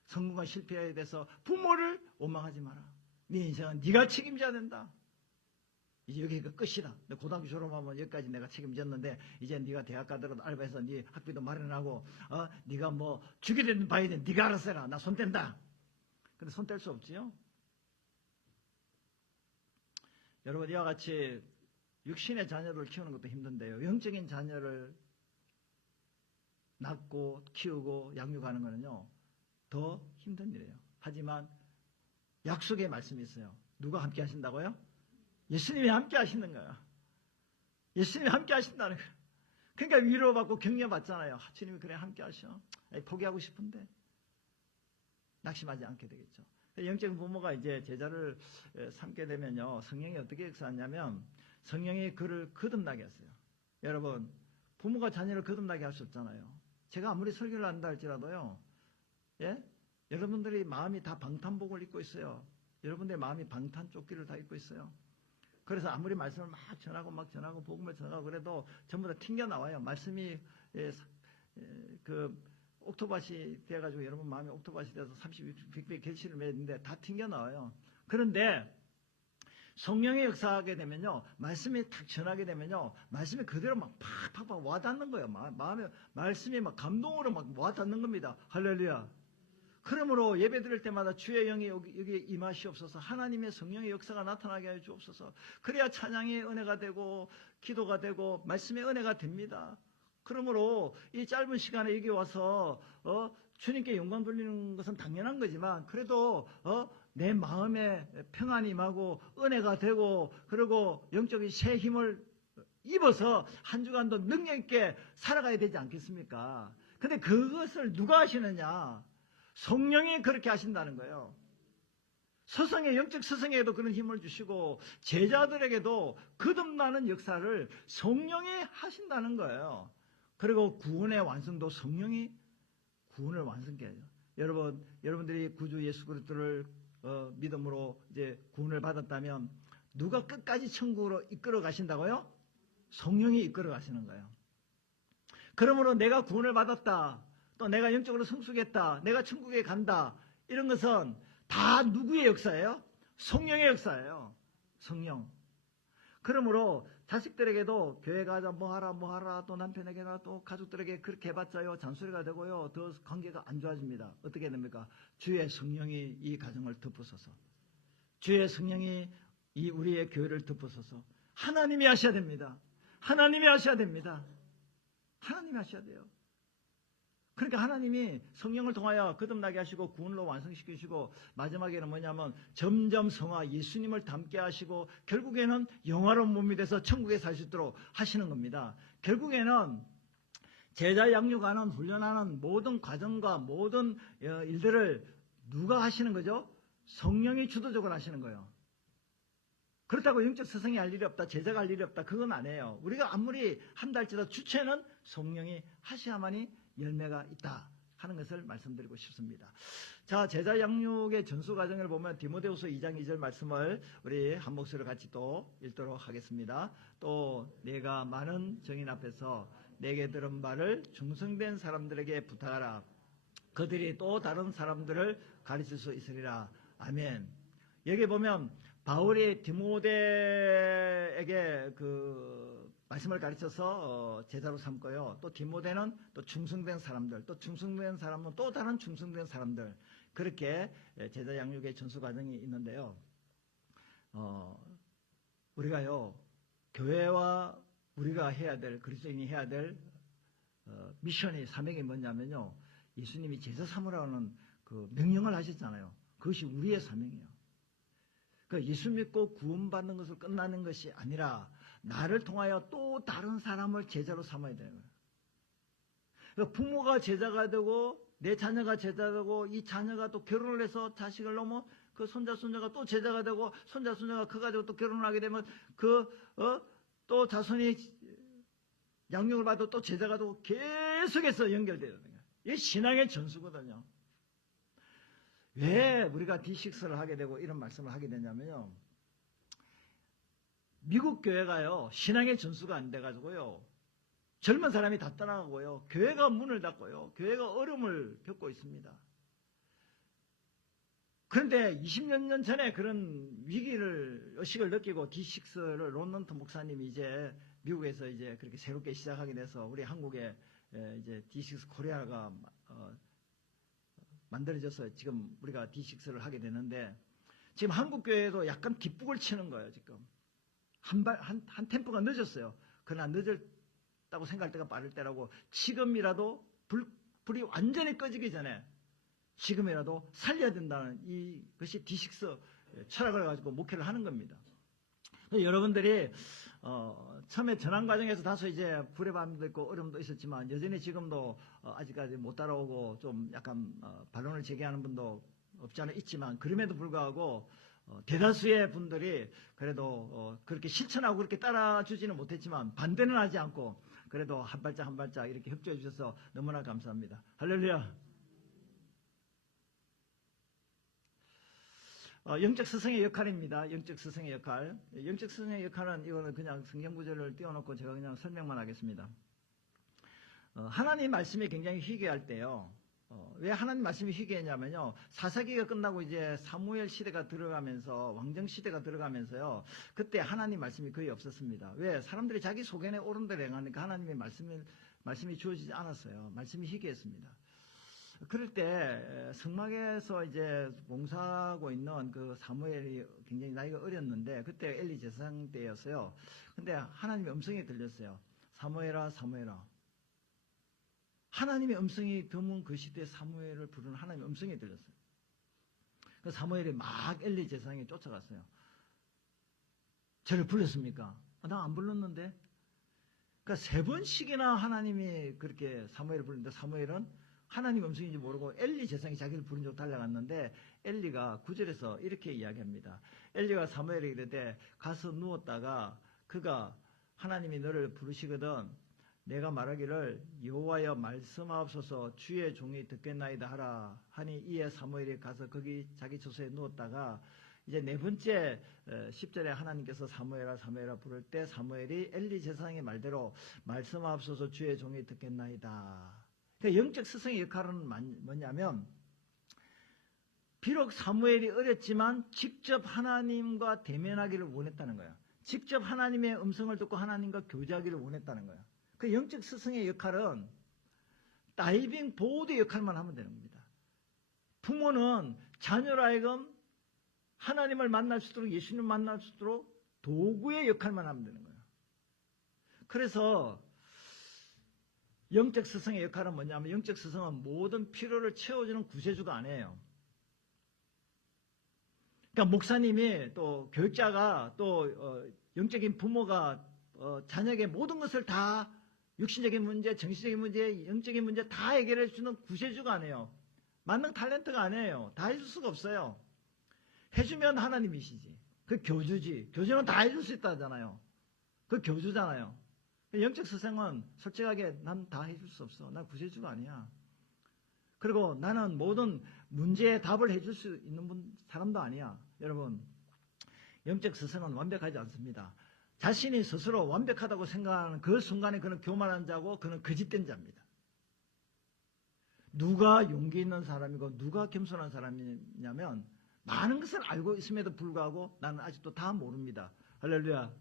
성공과 실패에 대해서 부모를 원망하지 마라. 네 인생은 네가 책임져야 된다. 이제 여기가 끝이다. 고등학교 졸업하면 여기까지 내가 책임졌는데 이제 네가 대학 가더라도 알바해서 네 학비도 마련하고 네가 뭐 죽게 되는 바에 대해 네가 알아서 해라. 나 손 뗀다. 근데 손 뗄 수 없지요. 여러분 이와 같이 육신의 자녀를 키우는 것도 힘든데요. 영적인 자녀를 낳고 키우고 양육하는 거는요. 더 힘든 일이에요. 하지만 약속의 말씀이 있어요. 누가 함께 하신다고요? 예수님이 함께 하시는 거예요. 예수님이 함께 하신다는 거예요. 그러니까 위로받고 격려받잖아요. 주님이 그래 함께 하셔. 포기하고 싶은데 낙심하지 않게 되겠죠. 영적인 부모가 이제 제자를 삼게 되면요. 성령이 어떻게 역사하냐면 성령이 그를 거듭나게 했어요. 여러분 부모가 자녀를 거듭나게 할 수 없잖아요. 제가 아무리 설교를 한다 할지라도요. 예? 여러분들이 마음이 다 방탄복을 입고 있어요. 여러분들의 마음이 방탄조끼를 다 입고 있어요. 그래서 아무리 말씀을 막 전하고 복음을 전하고 그래도 전부 다 튕겨 나와요. 말씀이 그 옥토밭이 돼가지고 여러분 마음이 옥토밭이 돼서 30배 결실을 맺는데 다 튕겨 나와요. 그런데 성령의 역사하게 되면요, 말씀이 탁 전하게 되면요, 말씀이 그대로 막 팍팍 와닿는 거예요. 마음에 말씀이 막 감동으로 막 와닿는 겁니다. 할렐루야. 그러므로 예배 드릴 때마다 주의 영이 여기 임하시옵소서. 하나님의 성령의 역사가 나타나게 해 주옵소서. 그래야 찬양의 은혜가 되고 기도가 되고 말씀의 은혜가 됩니다. 그러므로 이 짧은 시간에 여기 와서 주님께 영광 돌리는 것은 당연한 거지만 그래도 내 마음에 평안이 임하고 은혜가 되고 그리고 영적인 새 힘을 입어서 한 주간도 능력 있게 살아가야 되지 않겠습니까? 근데 그것을 누가 하시느냐? 성령이 그렇게 하신다는 거예요. 서성에, 영적 서성에도 그런 힘을 주시고 제자들에게도 거듭나는 역사를 성령이 하신다는 거예요. 그리고 구원의 완성도 성령이 구원을 완성케 하죠. 여러분들이 구주 예수 그리스도를 믿음으로 이제 구원을 받았다면 누가 끝까지 천국으로 이끌어 가신다고요? 성령이 이끌어 가시는 거예요. 그러므로 내가 구원을 받았다. 또 내가 영적으로 성숙했다. 내가 천국에 간다. 이런 것은 다 누구의 역사예요? 성령의 역사예요. 성령. 그러므로 자식들에게도 교회 가자 뭐하라 또 남편에게나 또 가족들에게 그렇게 해봤자요 잔소리가 되고요 더 관계가 안 좋아집니다. 어떻게 됩니까? 주의 성령이 이 가정을 덮으소서. 주의 성령이 이 우리의 교회를 덮으소서. 하나님이 하셔야 됩니다. 하나님이 하셔야 됩니다. 하나님이 하셔야 돼요. 그러니까 하나님이 성령을 통하여 거듭나게 하시고 구원으로 완성시키시고 마지막에는 뭐냐면 점점 성화 예수님을 닮게 하시고 결국에는 영화로운 몸이 돼서 천국에 살 수 있도록 하시는 겁니다. 결국에는 제자 양육하는 훈련하는 모든 과정과 모든 일들을 누가 하시는 거죠? 성령이 주도적으로 하시는 거예요. 그렇다고 영적 스승이 할 일이 없다, 제자가 할 일이 없다, 그건 아니에요. 우리가 아무리 한다 할지라도 주체는 성령이 하셔야만이 열매가 있다 하는 것을 말씀드리고 싶습니다. 자, 제자 양육의 전수 과정을 보면 디모데후서 2장 2절 말씀을 우리 한 목소리로 같이 또 읽도록 하겠습니다. 또 내가 많은 정인 앞에서 내게 들은 말을 중성된 사람들에게 부탁하라. 그들이 또 다른 사람들을 가르칠 수 있으리라. 아멘. 여기 보면 바울이 디모데에게 말씀을 가르쳐서 제자로 삼고요. 또 디모데는 또 충성된 사람들, 또 충성된 사람은 또 다른 충성된 사람들, 그렇게 제자 양육의 전수 과정이 있는데요. 우리가요, 교회와 우리가 해야 될, 그리스도인이 해야 될 미션이, 사명이 뭐냐면요, 예수님이 제자 삼으라는 그 명령을 하셨잖아요. 그것이 우리의 사명이에요. 그러니까 예수 믿고 구원받는 것을 끝나는 것이 아니라 나를 통하여 또 다른 사람을 제자로 삼아야 되는 거예요. 그러니까 부모가 제자가 되고 내 자녀가 제자가 되고 이 자녀가 또 결혼을 해서 자식을 놓으면 그 손자 손녀가 또 제자가 되고 손자 손녀가 커가지고 또 결혼을 하게 되면 또 자손이 양육을 받아도 또 제자가 되고 계속해서 연결되는 거예요. 이게 신앙의 전수거든요. 왜 우리가 D6를 하게 되고 이런 말씀을 하게 되냐면요, 미국 교회가요 신앙의 전수가 안 돼가지고요 젊은 사람이 다 떠나가고요 교회가 문을 닫고요 교회가 어려움을 겪고 있습니다. 그런데 20몇 년 전에 그런 의식을 느끼고 D6를 론넌트 목사님이 이제 미국에서 이제 그렇게 새롭게 시작하게 돼서 우리 한국에 이제 D6 코리아가 만들어져서 지금 우리가 D6를 하게 되는데, 지금 한국 교회도 약간 뒷북을 치는 거예요. 지금 한 템포가 늦었어요. 그러나 늦었다고 생각할 때가 빠를 때라고, 지금이라도 불이 완전히 꺼지기 전에 지금이라도 살려야 된다는 이것이 D6 철학을 가지고 목회를 하는 겁니다. 여러분들이 처음에 전환 과정에서 다소 이제 불협화음도 있고 어려움도 있었지만 여전히 지금도 아직까지 못 따라오고 좀 약간 반론을 제기하는 분도 없지 않아 있지만, 그럼에도 불구하고 대다수의 분들이 그래도 그렇게 실천하고 그렇게 따라주지는 못했지만 반대는 하지 않고 그래도 한 발짝 한 발짝 이렇게 협조해 주셔서 너무나 감사합니다. 할렐루야. 영적 스승의 역할입니다. 영적 스승의 역할. 영적 스승의 역할은, 이거는 그냥 성경 구절을 띄워놓고 제가 그냥 설명만 하겠습니다. 하나님 말씀이 굉장히 희귀할 때요. 왜 하나님 말씀이 희귀했냐면요, 사사기가 끝나고 이제 사무엘 시대가 들어가면서, 왕정 시대가 들어가면서요, 그때 하나님 말씀이 거의 없었습니다. 왜? 사람들이 자기 소견에 옳은 대로 행하니까 하나님의 말씀이 주어지지 않았어요. 말씀이 희귀했습니다. 그럴 때 성막에서 이제 봉사하고 있는 그 사무엘이 굉장히 나이가 어렸는데, 그때 엘리 제사장 때였어요. 근데 하나님의 음성이 들렸어요. 사무엘아, 사무엘아. 하나님의 음성이 드문 그 시대에 사무엘을 부르는 하나님의 음성이 들렸어요. 그래서 사무엘이 막 엘리 제사장에 쫓아갔어요. 저를 불렀습니까? 나 안 불렀는데? 그러니까 3번씩이나 하나님이 그렇게 사무엘을 부르는데, 사무엘은 하나님 음성인지 모르고 엘리 제사장이 자기를 부른 줄 달려갔는데, 엘리가 9절에서 이렇게 이야기합니다. 엘리가 사무엘에게 이르되 가서 누웠다가 그가 하나님이 너를 부르시거든 내가 말하기를 여호와여 말씀하옵소서 주의 종이 듣겠나이다 하라 하니, 이에 사무엘이 가서 거기 자기 처소에 누웠다가 이제 4번째 10절에 하나님께서 사무엘아 사무엘아 부를 때 사무엘이 엘리 제사장의 말대로 말씀하옵소서 주의 종이 듣겠나이다. 그러니까 영적 스승의 역할은 뭐냐면, 비록 사무엘이 어렸지만 직접 하나님과 대면하기를 원했다는 거예요. 직접 하나님의 음성을 듣고 하나님과 교제하기를 원했다는 거예요. 그 영적 스승의 역할은 다이빙 보호대 역할만 하면 되는 겁니다. 부모는 자녀로 하여금 하나님을 만날 수 있도록, 예수님을 만날 수 있도록 도구의 역할만 하면 되는 거예요. 그래서 영적 스승의 역할은 뭐냐면, 영적 스승은 모든 필요를 채워주는 구세주가 아니에요. 그러니까 목사님이 또 교육자가 또 영적인 부모가 자녀에게 모든 것을 다 육신적인 문제, 정신적인 문제, 영적인 문제 다 해결해 주는 구세주가 아니에요. 만능 탤런트가 아니에요. 다 해줄 수가 없어요. 해주면 하나님이시지. 그 교주지. 교주는 다 해줄 수 있다잖아요. 그 교주잖아요. 영적 스승은 솔직하게 난 다 해줄 수 없어. 난 구세주가 아니야. 그리고 나는 모든 문제에 답을 해줄 수 있는 사람도 아니야. 여러분, 영적 스승은 완벽하지 않습니다. 자신이 스스로 완벽하다고 생각하는 그 순간에 그는 교만한 자고 그는 거짓된 자입니다. 누가 용기 있는 사람이고 누가 겸손한 사람이냐면, 많은 것을 알고 있음에도 불구하고 나는 아직도 다 모릅니다. 할렐루야.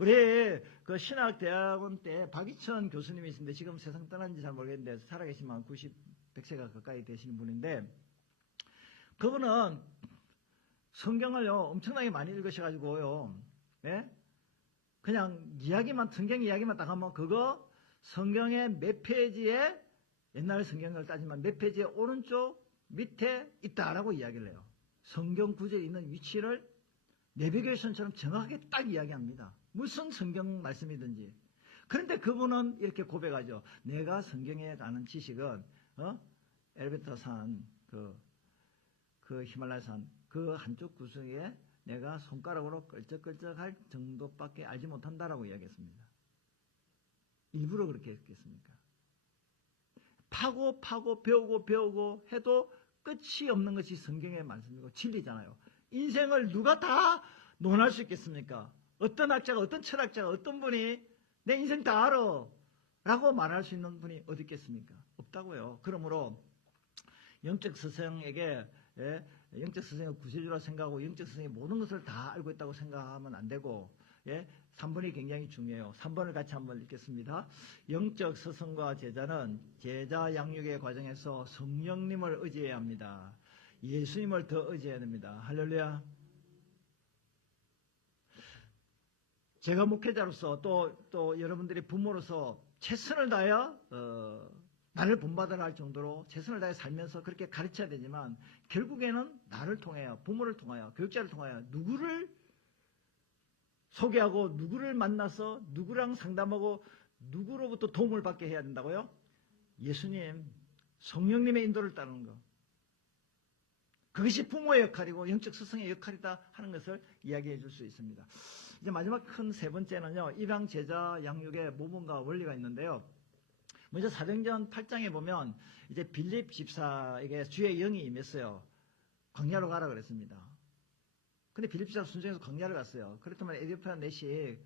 우리 그 신학대학원 때 박이천 교수님이 있는데 지금 세상 떠난지 잘 모르겠는데 살아계시면 100세가 가까이 되시는 분인데, 그분은 성경을요 엄청나게 많이 읽으셔가지고요 예? 그냥 이야기만, 성경 이야기만 딱 하면 그거 성경의 몇 페이지에, 옛날 성경을 따지면 몇 페이지에 오른쪽 밑에 있다라고 이야기를 해요. 성경 구절에 있는 위치를 내비게이션처럼 정확하게 딱 이야기합니다. 무슨 성경 말씀이든지. 그런데 그분은 이렇게 고백하죠. 내가 성경에 아는 지식은 엘베타 산, 그 히말라야 산, 그 한쪽 구석에 내가 손가락으로 끌적끌적할 정도밖에 알지 못한다라고 이야기했습니다. 일부러 그렇게 했겠습니까? 파고 배우고 해도 끝이 없는 것이 성경의 말씀이고 진리잖아요. 인생을 누가 다 논할 수 있겠습니까? 어떤 학자가, 어떤 철학자가, 어떤 분이 내 인생 다 알아 라고 말할 수 있는 분이 어디 있겠습니까? 없다고요. 그러므로 영적 스승에게, 영적 스승을 구세주라 생각하고 영적 스승이 모든 것을 다 알고 있다고 생각하면 안 되고, 3번이 굉장히 중요해요. 3번을 같이 한번 읽겠습니다. 영적 스승과 제자는 제자 양육의 과정에서 성령님을 의지해야 합니다. 예수님을 더 의지해야 됩니다. 할렐루야. 제가 목회자로서 또 여러분들이 부모로서 최선을 다하여 나를 본받으라 할 정도로 최선을 다해 살면서 그렇게 가르쳐야 되지만 결국에는 나를 통하여, 부모를 통하여, 교육자를 통하여 누구를 소개하고 누구를 만나서 누구랑 상담하고 누구로부터 도움을 받게 해야 된다고요? 예수님, 성령님의 인도를 따르는 것. 그것이 부모의 역할이고 영적 스승의 역할이다 하는 것을 이야기해 줄 수 있습니다. 이제 마지막 큰 세 번째는요. 입양 제자 양육의 모범과 원리가 있는데요. 먼저 사도행전 8장에 보면 이제 빌립 집사에게 주의 영이 임했어요. 광야로 가라 그랬습니다. 근데 빌립 집사가 순종해서 광야를 갔어요. 그렇다면 에디오피아 내시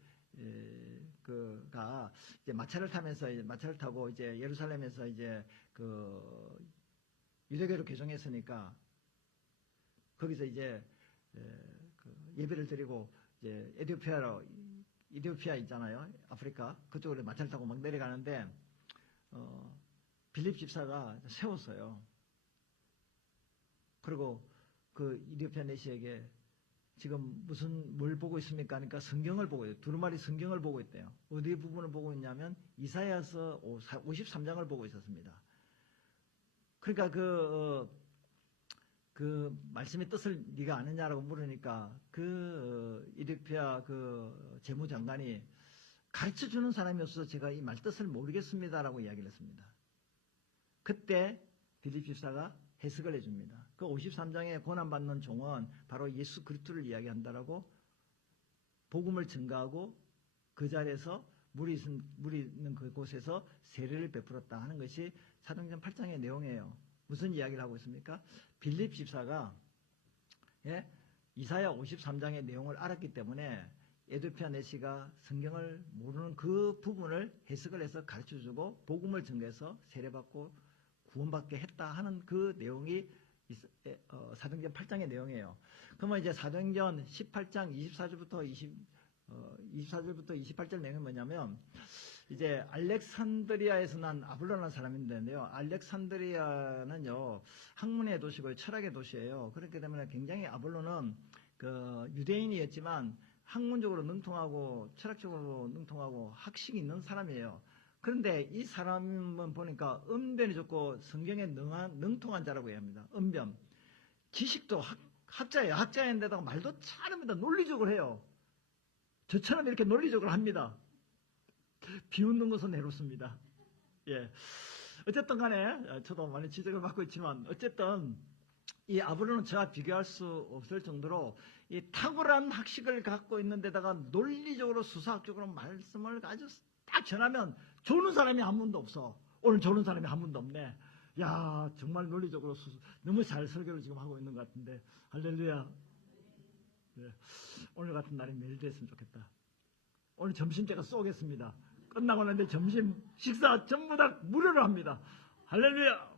가 이제 마차를 타고 이제 예루살렘에서 이제 그 유대교로 개종했으니까 거기서 이제 예배를 드리고 이제 에디오피아 있잖아요. 아프리카 그쪽으로 마차를 타고 막 내려가는데 빌립 집사가 세웠어요. 그리고 그 에디오피아 내시에게 지금 뭘 보고 있습니까? 하니까 성경을 보고 있어요. 두루마리 성경을 보고 있대요. 어디 부분을 보고 있냐면 이사야서 53장을 보고 있었습니다. 그러니까 그 말씀의 뜻을 네가 아느냐라고 물으니까 에디오피아 재무장관이 가르쳐주는 사람이 없어서 제가 이 말 뜻을 모르겠습니다라고 이야기를 했습니다. 그때 빌립 집사가 해석을 해줍니다. 그 53장에 고난받는 종은 바로 예수 그리스도를 이야기한다라고 복음을 증가하고 그 자리에서 물이 있는 그곳에서 세례를 베풀었다 하는 것이 사도행전 8장의 내용이에요. 무슨 이야기를 하고 있습니까? 빌립 집사가 이사야 53장의 내용을 알았기 때문에 에디오피아 내시가 성경을 모르는 그 부분을 해석을 해서 가르쳐주고 복음을 증거해서 세례받고 구원받게 했다 하는 그 내용이 사도행전 8장의 내용이에요. 그러면 이제 사도행전 18장 24절부터 28절 내용이 뭐냐면 이제 알렉산드리아에서 난 아볼로라는 사람인데요. 알렉산드리아는요 학문의 도시고 철학의 도시예요. 그렇기 때문에 굉장히 아볼로는 그 유대인이었지만 학문적으로 능통하고 철학적으로 능통하고 학식이 있는 사람이에요. 그런데 이 사람은 보니까 언변이 좋고 성경에 능통한 자라고 얘기합니다. 언변. 지식도 학자예요. 학자인데다가 말도 잘합니다. 논리적으로 해요. 저처럼 이렇게 논리적으로 합니다. 비웃는 것은 해롭습니다. 예. 어쨌든 간에 저도 많이 지적을 받고 있지만 어쨌든 이 아볼로는 저와 비교할 수 없을 정도로 이 탁월한 학식을 갖고 있는 데다가 논리적으로 수사학적으로 말씀을 아주 딱 전하면 조는 사람이 한 분도 없어. 오늘 조는 사람이 한 분도 없네. 야, 정말 논리적으로 너무 잘 설교를 지금 하고 있는 것 같은데. 할렐루야. 네. 오늘 같은 날이 매일 됐으면 좋겠다. 오늘 점심 제가 쏘겠습니다. 끝나고 나는데 점심 식사 전부 다 무료로 합니다. 할렐루야.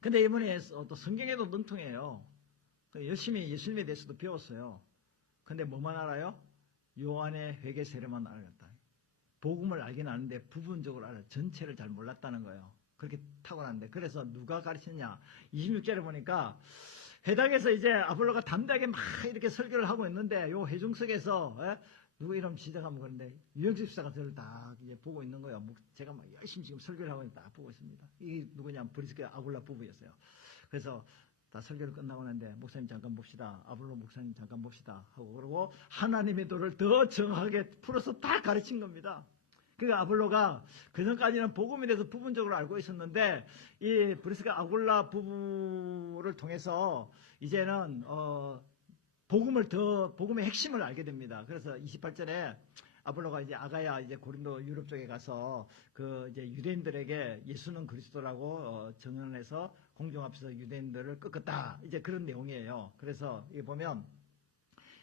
근데 이번에 또 성경에도 능통해요. 열심히 예수님에 대해서도 배웠어요. 근데 뭐만 알아요? 요한의 회개 세례만 알았다. 복음을 알긴 아는데 부분적으로 알아. 전체를 잘 몰랐다는 거예요. 그렇게 타고났는데 그래서 누가 가르쳤냐? 26절에 보니까 회당에서 이제 아볼로가 담대하게 막 이렇게 설교를 하고 있는데 요 회중석에서 누구 이름 시작하면 그런데 유영식 집사가 저를 딱 이제 보고 있는 거예요. 제가 막 열심히 지금 설교를 하고 딱 보고 있습니다. 이게 누구냐면 브리스게 아굴라 부부였어요. 그래서 다 설교를 끝나고 나는데 목사님 잠깐 봅시다. 아볼로 목사님 잠깐 봅시다 하고 그러고 하나님의 도를 더 정확하게 풀어서 다 가르친 겁니다. 그러니까 아볼로가 그전까지는 복음에 대해서 부분적으로 알고 있었는데 이 브리스가 아굴라 부부를 통해서 이제는 복음의 핵심을 알게 됩니다. 그래서 28절에 아볼로가 이제 아가야 이제 고린도 유럽 쪽에 가서 그 이제 유대인들에게 예수는 그리스도라고 정언해서 공중 앞에서 유대인들을 꺾었다. 이제 그런 내용이에요. 그래서 이게 보면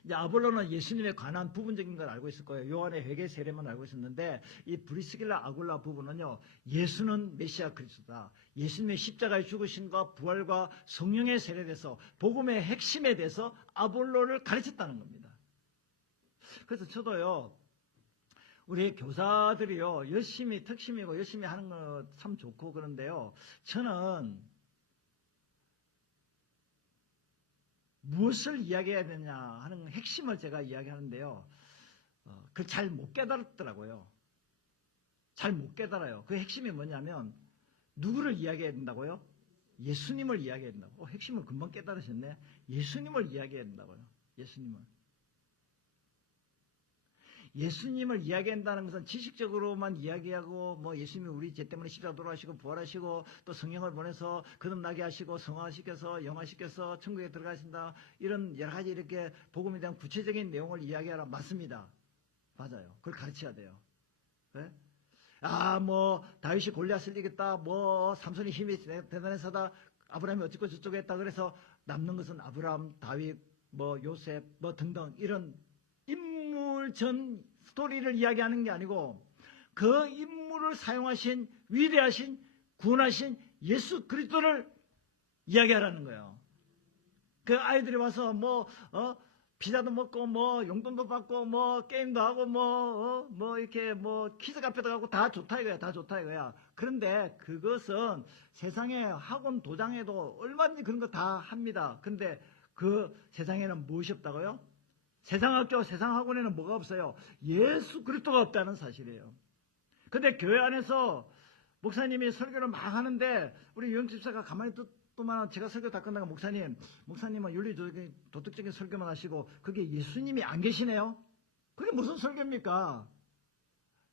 이제 아볼로는 예수님에 관한 부분적인 걸 알고 있을 거예요. 요한의 회개 세례만 알고 있었는데 이 브리스길라 아굴라 부부는요. 예수는 메시아 그리스도다. 예수님의 십자가의 죽으심과 부활과 성령의 세례돼서 복음의 핵심에 대해서 아볼로를 가르쳤다는 겁니다. 그래서 저도요. 우리 교사들이요. 열심히 특심이고 열심히 하는 거 참 좋고 그런데요. 저는 무엇을 이야기해야 되냐 하는 핵심을 제가 이야기하는데요. 그걸 잘 못 깨달았더라고요. 잘 못 깨달아요. 그 핵심이 뭐냐면 누구를 이야기해야 된다고요? 예수님을 이야기해야 된다고. 핵심을 금방 깨달으셨네. 예수님을 이야기해야 된다고요. 예수님을 이야기한다는 것은 지식적으로만 이야기하고 뭐 예수님이 우리 죄 때문에 십자가 돌아가시고 부활하시고 또 성령을 보내서 거듭나게 하시고 성화시켜서 영화시켜서 천국에 들어가신다 이런 여러 가지 이렇게 복음에 대한 구체적인 내용을 이야기하라 맞습니다. 맞아요. 그걸 가르쳐야 돼요. 그래? 뭐 다윗이 골리앗을 이겼다. 뭐 삼손이 힘이 대단해서다. 아브라함이 어쩌고 저쩌고 했다. 그래서 남는 것은 아브라함, 다윗, 뭐 요셉, 뭐 등등 이런 인물 전 스토리를 이야기하는 게 아니고 그 인물을 사용하신 위대하신 구원하신 예수 그리스도를 이야기하라는 거예요. 그 아이들이 와서 피자도 먹고 용돈도 받고 게임도 하고 이렇게 퀴즈 카페도 가고 다 좋다 이거야. 다 좋다 이거야. 그런데 그것은 세상에 학원 도장에도 얼마든지 그런 거 다 합니다. 그런데 그 세상에는 무엇이 없다고요? 세상 학교, 세상 학원에는 뭐가 없어요? 예수 그리스도가 없다는 사실이에요. 근데 교회 안에서 목사님이 설교를 막 하는데 우리 유영집사가 가만히 듣더만 제가 설교 다 끝나고 목사님은 윤리도덕적인 설교만 하시고 그게 예수님이 안 계시네요? 그게 무슨 설교입니까?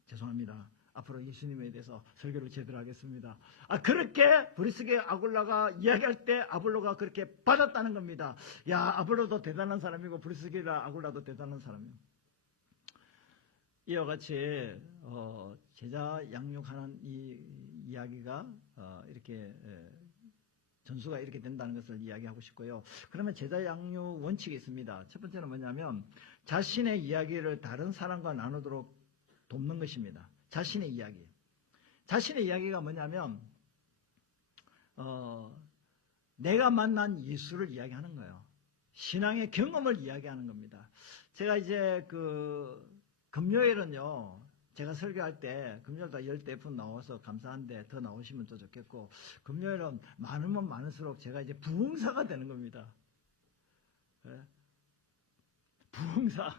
죄송합니다. 앞으로 예수님에 대해서 설교를 제대로 하겠습니다. 그렇게 브리스게 아굴라가 이야기할 때 아볼로가 그렇게 받았다는 겁니다. 야, 아볼로도 대단한 사람이고 브리스게라 아굴라도 대단한 사람이에요. 이와 같이 제자 양육하는 이 이야기가 이렇게 전수가 이렇게 된다는 것을 이야기하고 싶고요. 그러면 제자 양육 원칙이 있습니다. 첫 번째는 뭐냐면 자신의 이야기를 다른 사람과 나누도록 돕는 것입니다. 자신의 이야기. 자신의 이야기가 뭐냐면 내가 만난 예수를 이야기하는 거예요. 신앙의 경험을 이야기하는 겁니다. 제가 이제 금요일은요. 제가 설교할 때 금요일도 10분 나와서 감사한데 더 나오시면 더 좋겠고 금요일은 많으면 많을수록 제가 이제 부흥사가 되는 겁니다. 예? 부흥사.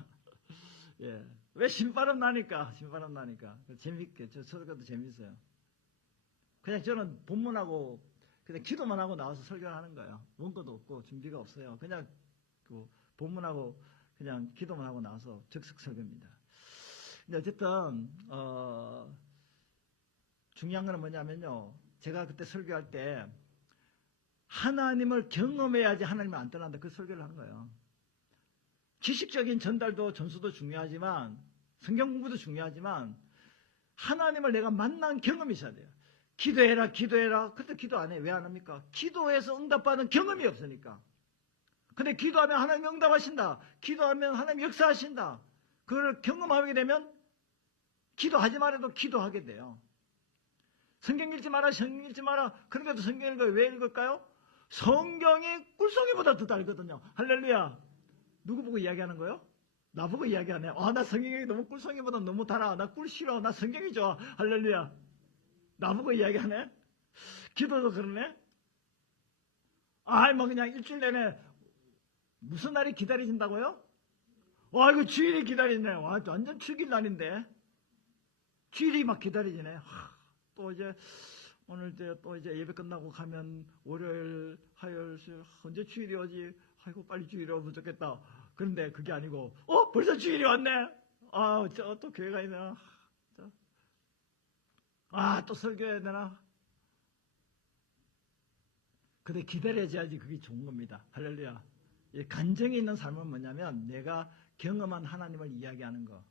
예. 왜 신바람 나니까. 재밌게, 저 설교도 재밌어요. 그냥 저는 본문하고, 그냥 기도만 하고 나와서 설교를 하는 거예요. 원고도 없고, 준비가 없어요. 그냥 본문하고, 그냥 기도만 하고 나와서 즉석 설교입니다. 근데 어쨌든, 중요한 건 뭐냐면요. 제가 그때 설교할 때, 하나님을 경험해야지 하나님을 안 떠난다. 그 설교를 하는 거예요. 지식적인 전달도 전수도 중요하지만 성경 공부도 중요하지만 하나님을 내가 만난 경험이 있어야 돼요. 기도해라. 그때 기도 안 해. 왜 안 합니까? 기도해서 응답받은 경험이 없으니까. 근데 기도하면 하나님 응답하신다. 기도하면 하나님 역사하신다. 그걸 경험하게 되면 기도하지 말아도 기도하게 돼요. 성경 읽지 마라. 그런데도 성경 읽어요. 왜 읽을까요? 성경이 꿀송이보다 더 달거든요. 할렐루야. 누구 보고 이야기하는 거예요? 나보고 이야기하네. 나 성경이 너무 꿀송이보다 너무 달아. 나 꿀 싫어. 나 성경이 좋아. 할렐루야. 나보고 이야기하네. 기도도 그러네. 뭐 그냥 일주일 내내 무슨 날이 기다려진다고요? 이거 주일이 기다리네. 완전 축일 날인데. 주일이 막 기다려지네. 또 이제 오늘 또 이제 예배 끝나고 가면 월요일, 화요일, 수요일 언제 주일이 오지? 아이고 빨리 주일이 오면 좋겠다. 그런데 그게 아니고 벌써 주일이 왔네. 또 교회 가야 되나? 또 설교해야 되나? 근데 기다려야지 그게 좋은 겁니다. 할렐루야. 간증이 있는 삶은 뭐냐면 내가 경험한 하나님을 이야기하는 거.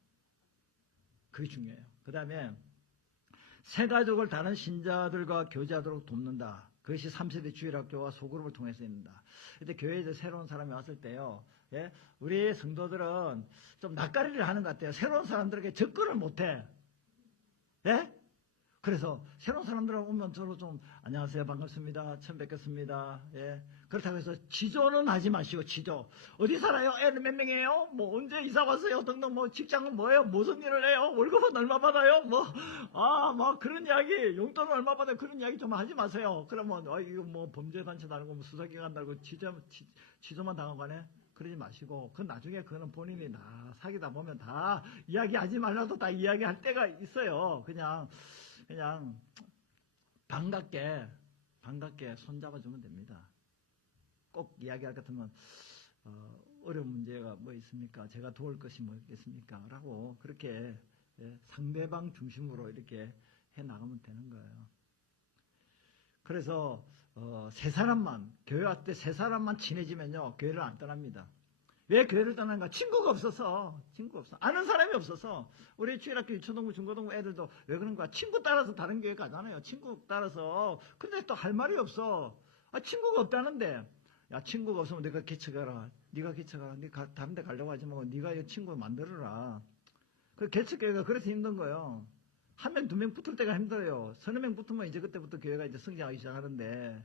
그게 중요해요. 그 다음에 새 가족을 다른 신자들과 교제하도록 돕는다. 그것이 3세대 주일학교와 소그룹을 통해서 있는다. 근데 교회에 이제 새로운 사람이 왔을 때요. 우리 성도들은 좀 낯가리를 하는 것 같아요. 새로운 사람들에게 접근을 못해. 그래서 새로운 사람들 오면 저로 좀 안녕하세요, 반갑습니다, 처음 뵙겠습니다. 그렇다고 해서 지조는 하지 마시고. 지조 어디 살아요? 애는 몇 명이에요? 뭐 언제 이사 왔어요? 등등. 뭐 직장은 뭐예요? 무슨 일을 해요? 월급은 얼마 받아요? 뭐 그런 이야기, 용돈은 얼마 받아요? 그런 이야기 좀 하지 마세요. 그러면 이거 뭐 범죄단체 다르고 뭐 수사기관 다르고 지조만 당하고 가네. 그러지 마시고, 나중에 그거는 본인이 다 사귀다 보면 다 이야기하지 말라도 다 이야기할 때가 있어요. 그냥 반갑게 손잡아주면 됩니다. 꼭 이야기할 것 같으면 어려운 문제가 뭐 있습니까? 제가 도울 것이 뭐 있겠습니까? 라고 그렇게 상대방 중심으로 이렇게 해나가면 되는 거예요. 그래서 세 사람만, 교회 왔을 때 세 사람만 친해지면요, 교회를 안 떠납니다. 왜 교회를 떠나는가? 친구가 없어서. 아는 사람이 없어서. 우리 주일학교 유초동부 중고동부 애들도 왜 그런가? 친구 따라서 다른 교회 가잖아요. 친구 따라서. 근데 또 할 말이 없어. 친구가 없다는데. 야, 친구가 없으면 네가 개척해라. 네가 다른 데 가려고 하지 말고 네가 이 친구 만들어라. 그 개척교회가 그래서 힘든 거예요. 한 명, 두 명 붙을 때가 힘들어요. 서너 명 붙으면 이제 그때부터 교회가 이제 성장하기 시작하는데.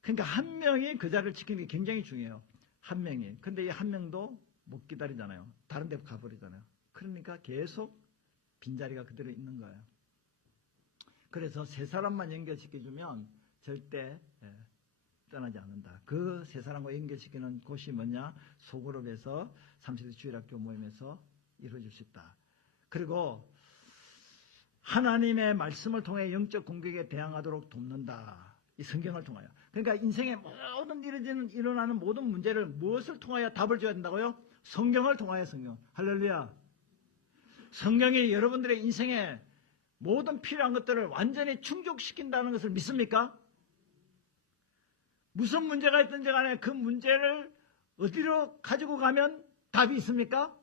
그러니까 한 명이 그 자리를 지키는 게 굉장히 중요해요. 한 명이. 근데 이 한 명도 못 기다리잖아요. 다른 데 가버리잖아요. 그러니까 계속 빈자리가 그대로 있는 거예요. 그래서 세 사람만 연결시켜주면 절대 떠나지 않는다. 그 세 사람과 연결시키는 곳이 뭐냐? 소그룹에서 3세대 주일학교 모임에서 이루어질 수 있다. 그리고 하나님의 말씀을 통해 영적 공격에 대항하도록 돕는다. 이 성경을 통하여. 그러니까 인생의 모든 일어나는 모든 문제를 무엇을 통하여 답을 줘야 된다고요? 성경을 통하여. 성경. 할렐루야. 성경이 여러분들의 인생에 모든 필요한 것들을 완전히 충족시킨다는 것을 믿습니까? 무슨 문제가 있든지 간에 그 문제를 어디로 가지고 가면 답이 있습니까?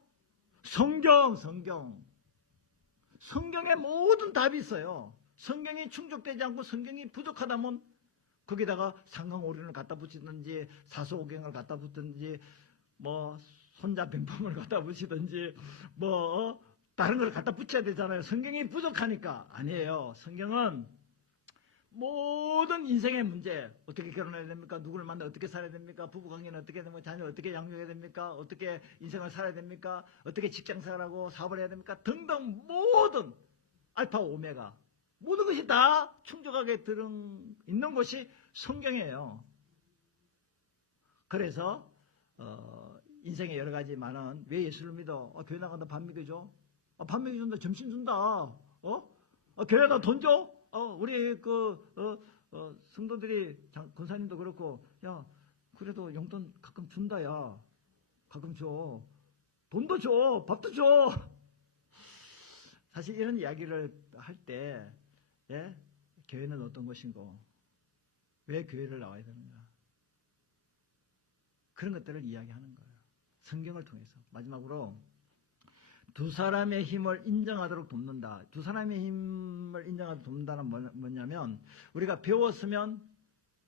성경에 모든 답이 있어요. 성경이 충족되지 않고 성경이 부족하다면 거기다가 상강오륜을 갖다 붙이든지 사소오경을 갖다 붙든지 뭐 손자병풍을 갖다 붙이든지 뭐 다른 걸 갖다 붙여야 되잖아요. 성경이 부족하니까. 아니에요. 성경은 모든 인생의 문제, 어떻게 결혼해야 됩니까? 누구를 만나 어떻게 살아야 됩니까? 부부관계는 어떻게 해야 됩니까? 자녀를 어떻게 양육해야 됩니까? 어떻게 인생을 살아야 됩니까? 어떻게 직장생활하고 사업을 해야 됩니까? 등등 모든 알파 오메가 모든 것이 다 충족하게 있는 것이 성경이에요. 그래서 인생에 여러 가지 많은, 왜 예수를 믿어? 교회 나간다 밥 먹여줘? 밥 먹여준다, 점심 준다. 교회에다 돈 줘? 우리 성도들이 권사님도 그렇고, 야, 그래도 용돈 가끔 준다, 야. 가끔 줘. 돈도 줘. 밥도 줘. 사실 이런 이야기를 할 때, 교회는 어떤 것인고, 왜 교회를 나와야 되는가? 그런 것들을 이야기하는 거예요. 성경을 통해서. 마지막으로, 두 사람의 힘을 인정하도록 돕는다. 두 사람의 힘을 인정하도록 돕는다는 뭐냐면, 우리가 배웠으면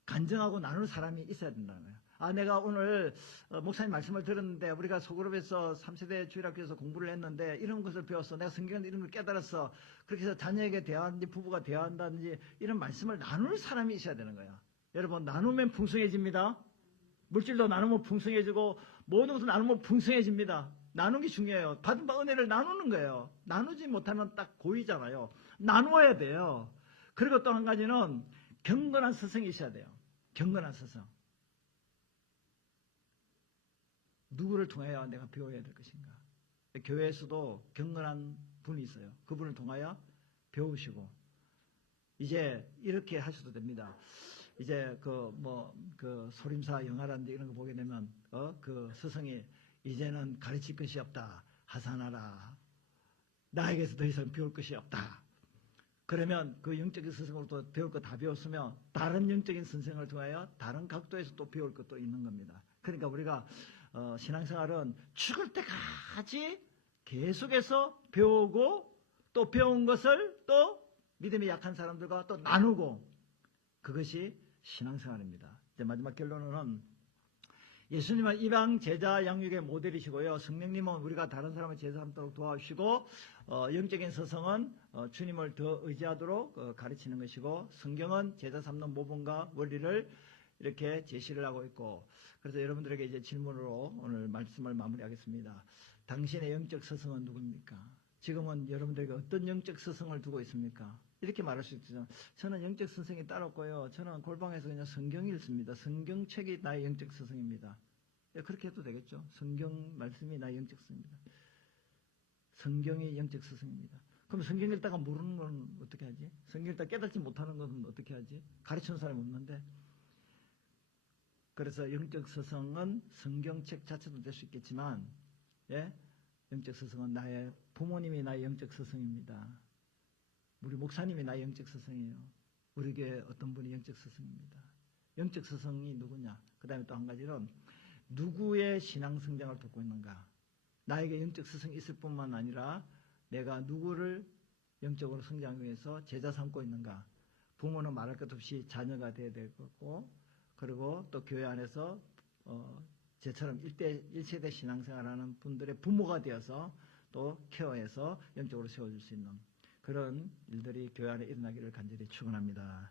간증하고 나눌 사람이 있어야 된다는 거예요. 내가 오늘 목사님 말씀을 들었는데 우리가 소그룹에서 3세대 주일학교에서 공부를 했는데 이런 것을 배웠어. 내가 성경에 이런 걸 깨달았어. 그렇게 해서 자녀에게 대화하든지 부부가 대화한다든지 이런 말씀을 나눌 사람이 있어야 되는 거야. 여러분, 나누면 풍성해집니다. 물질도 나누면 풍성해지고 모든 것을 나누면 풍성해집니다. 나누는 게 중요해요. 받은 바 은혜를 나누는 거예요. 나누지 못하면 딱 고이잖아요. 나누어야 돼요. 그리고 또 한 가지는 경건한 스승이 있어야 돼요. 경건한 스승. 누구를 통하여 내가 배워야 될 것인가? 교회에서도 경건한 분이 있어요. 그분을 통하여 배우시고, 이제 이렇게 하셔도 됩니다. 이제 그 소림사 영화라든지 이런 거 보게 되면, 그 스승이 이제는 가르칠 것이 없다. 하산하라. 나에게서 더 이상 배울 것이 없다. 그러면 그 영적인 스승으로부터 배울 거 다 배웠으면 다른 영적인 선생을 통하여 다른 각도에서 또 배울 것도 있는 겁니다. 그러니까 우리가 신앙생활은 죽을 때까지 계속해서 배우고 또 배운 것을 또 믿음이 약한 사람들과 또 나누고, 그것이 신앙생활입니다. 이제 마지막 결론은 예수님은 이방 제자 양육의 모델이시고요. 성령님은 우리가 다른 사람을 제자 삼도록 도와주시고, 영적인 서성은 주님을 더 의지하도록 가르치는 것이고, 성경은 제자 삼는 모범과 원리를 이렇게 제시를 하고 있고, 그래서 여러분들에게 이제 질문으로 오늘 말씀을 마무리하겠습니다. 당신의 영적 서성은 누굽니까? 지금은 여러분들에게 어떤 영적 서성을 두고 있습니까? 이렇게 말할 수 있죠. 저는 영적 스승이 따로 없고요. 저는 골방에서 그냥 성경 읽습니다. 성경책이 나의 영적 스승입니다. 그렇게 해도 되겠죠. 성경 말씀이 나의 영적 스승입니다. 성경이 영적 스승입니다. 그럼 성경 읽다가 모르는 건 어떻게 하지? 성경 읽다가 깨닫지 못하는 건 어떻게 하지? 가르치는 사람이 없는데. 그래서 영적 스승은 성경책 자체도 될 수 있겠지만, 예? 영적 스승은 나의 부모님이 나의 영적 스승입니다. 우리 목사님이 나의 영적 스승이에요. 우리 교회 어떤 분이 영적 스승입니다. 영적 스승이 누구냐? 그 다음에 또 한 가지는 누구의 신앙 성장을 돕고 있는가? 나에게 영적 스승이 있을 뿐만 아니라 내가 누구를 영적으로 성장하기 위해서 제자 삼고 있는가? 부모는 말할 것 없이 자녀가 되어야 될 거고, 그리고 또 교회 안에서 제처럼 1세대 신앙생활하는 분들의 부모가 되어서 또 케어해서 영적으로 세워줄 수 있는 그런 일들이 교회 안에 일어나기를 간절히 축원합니다.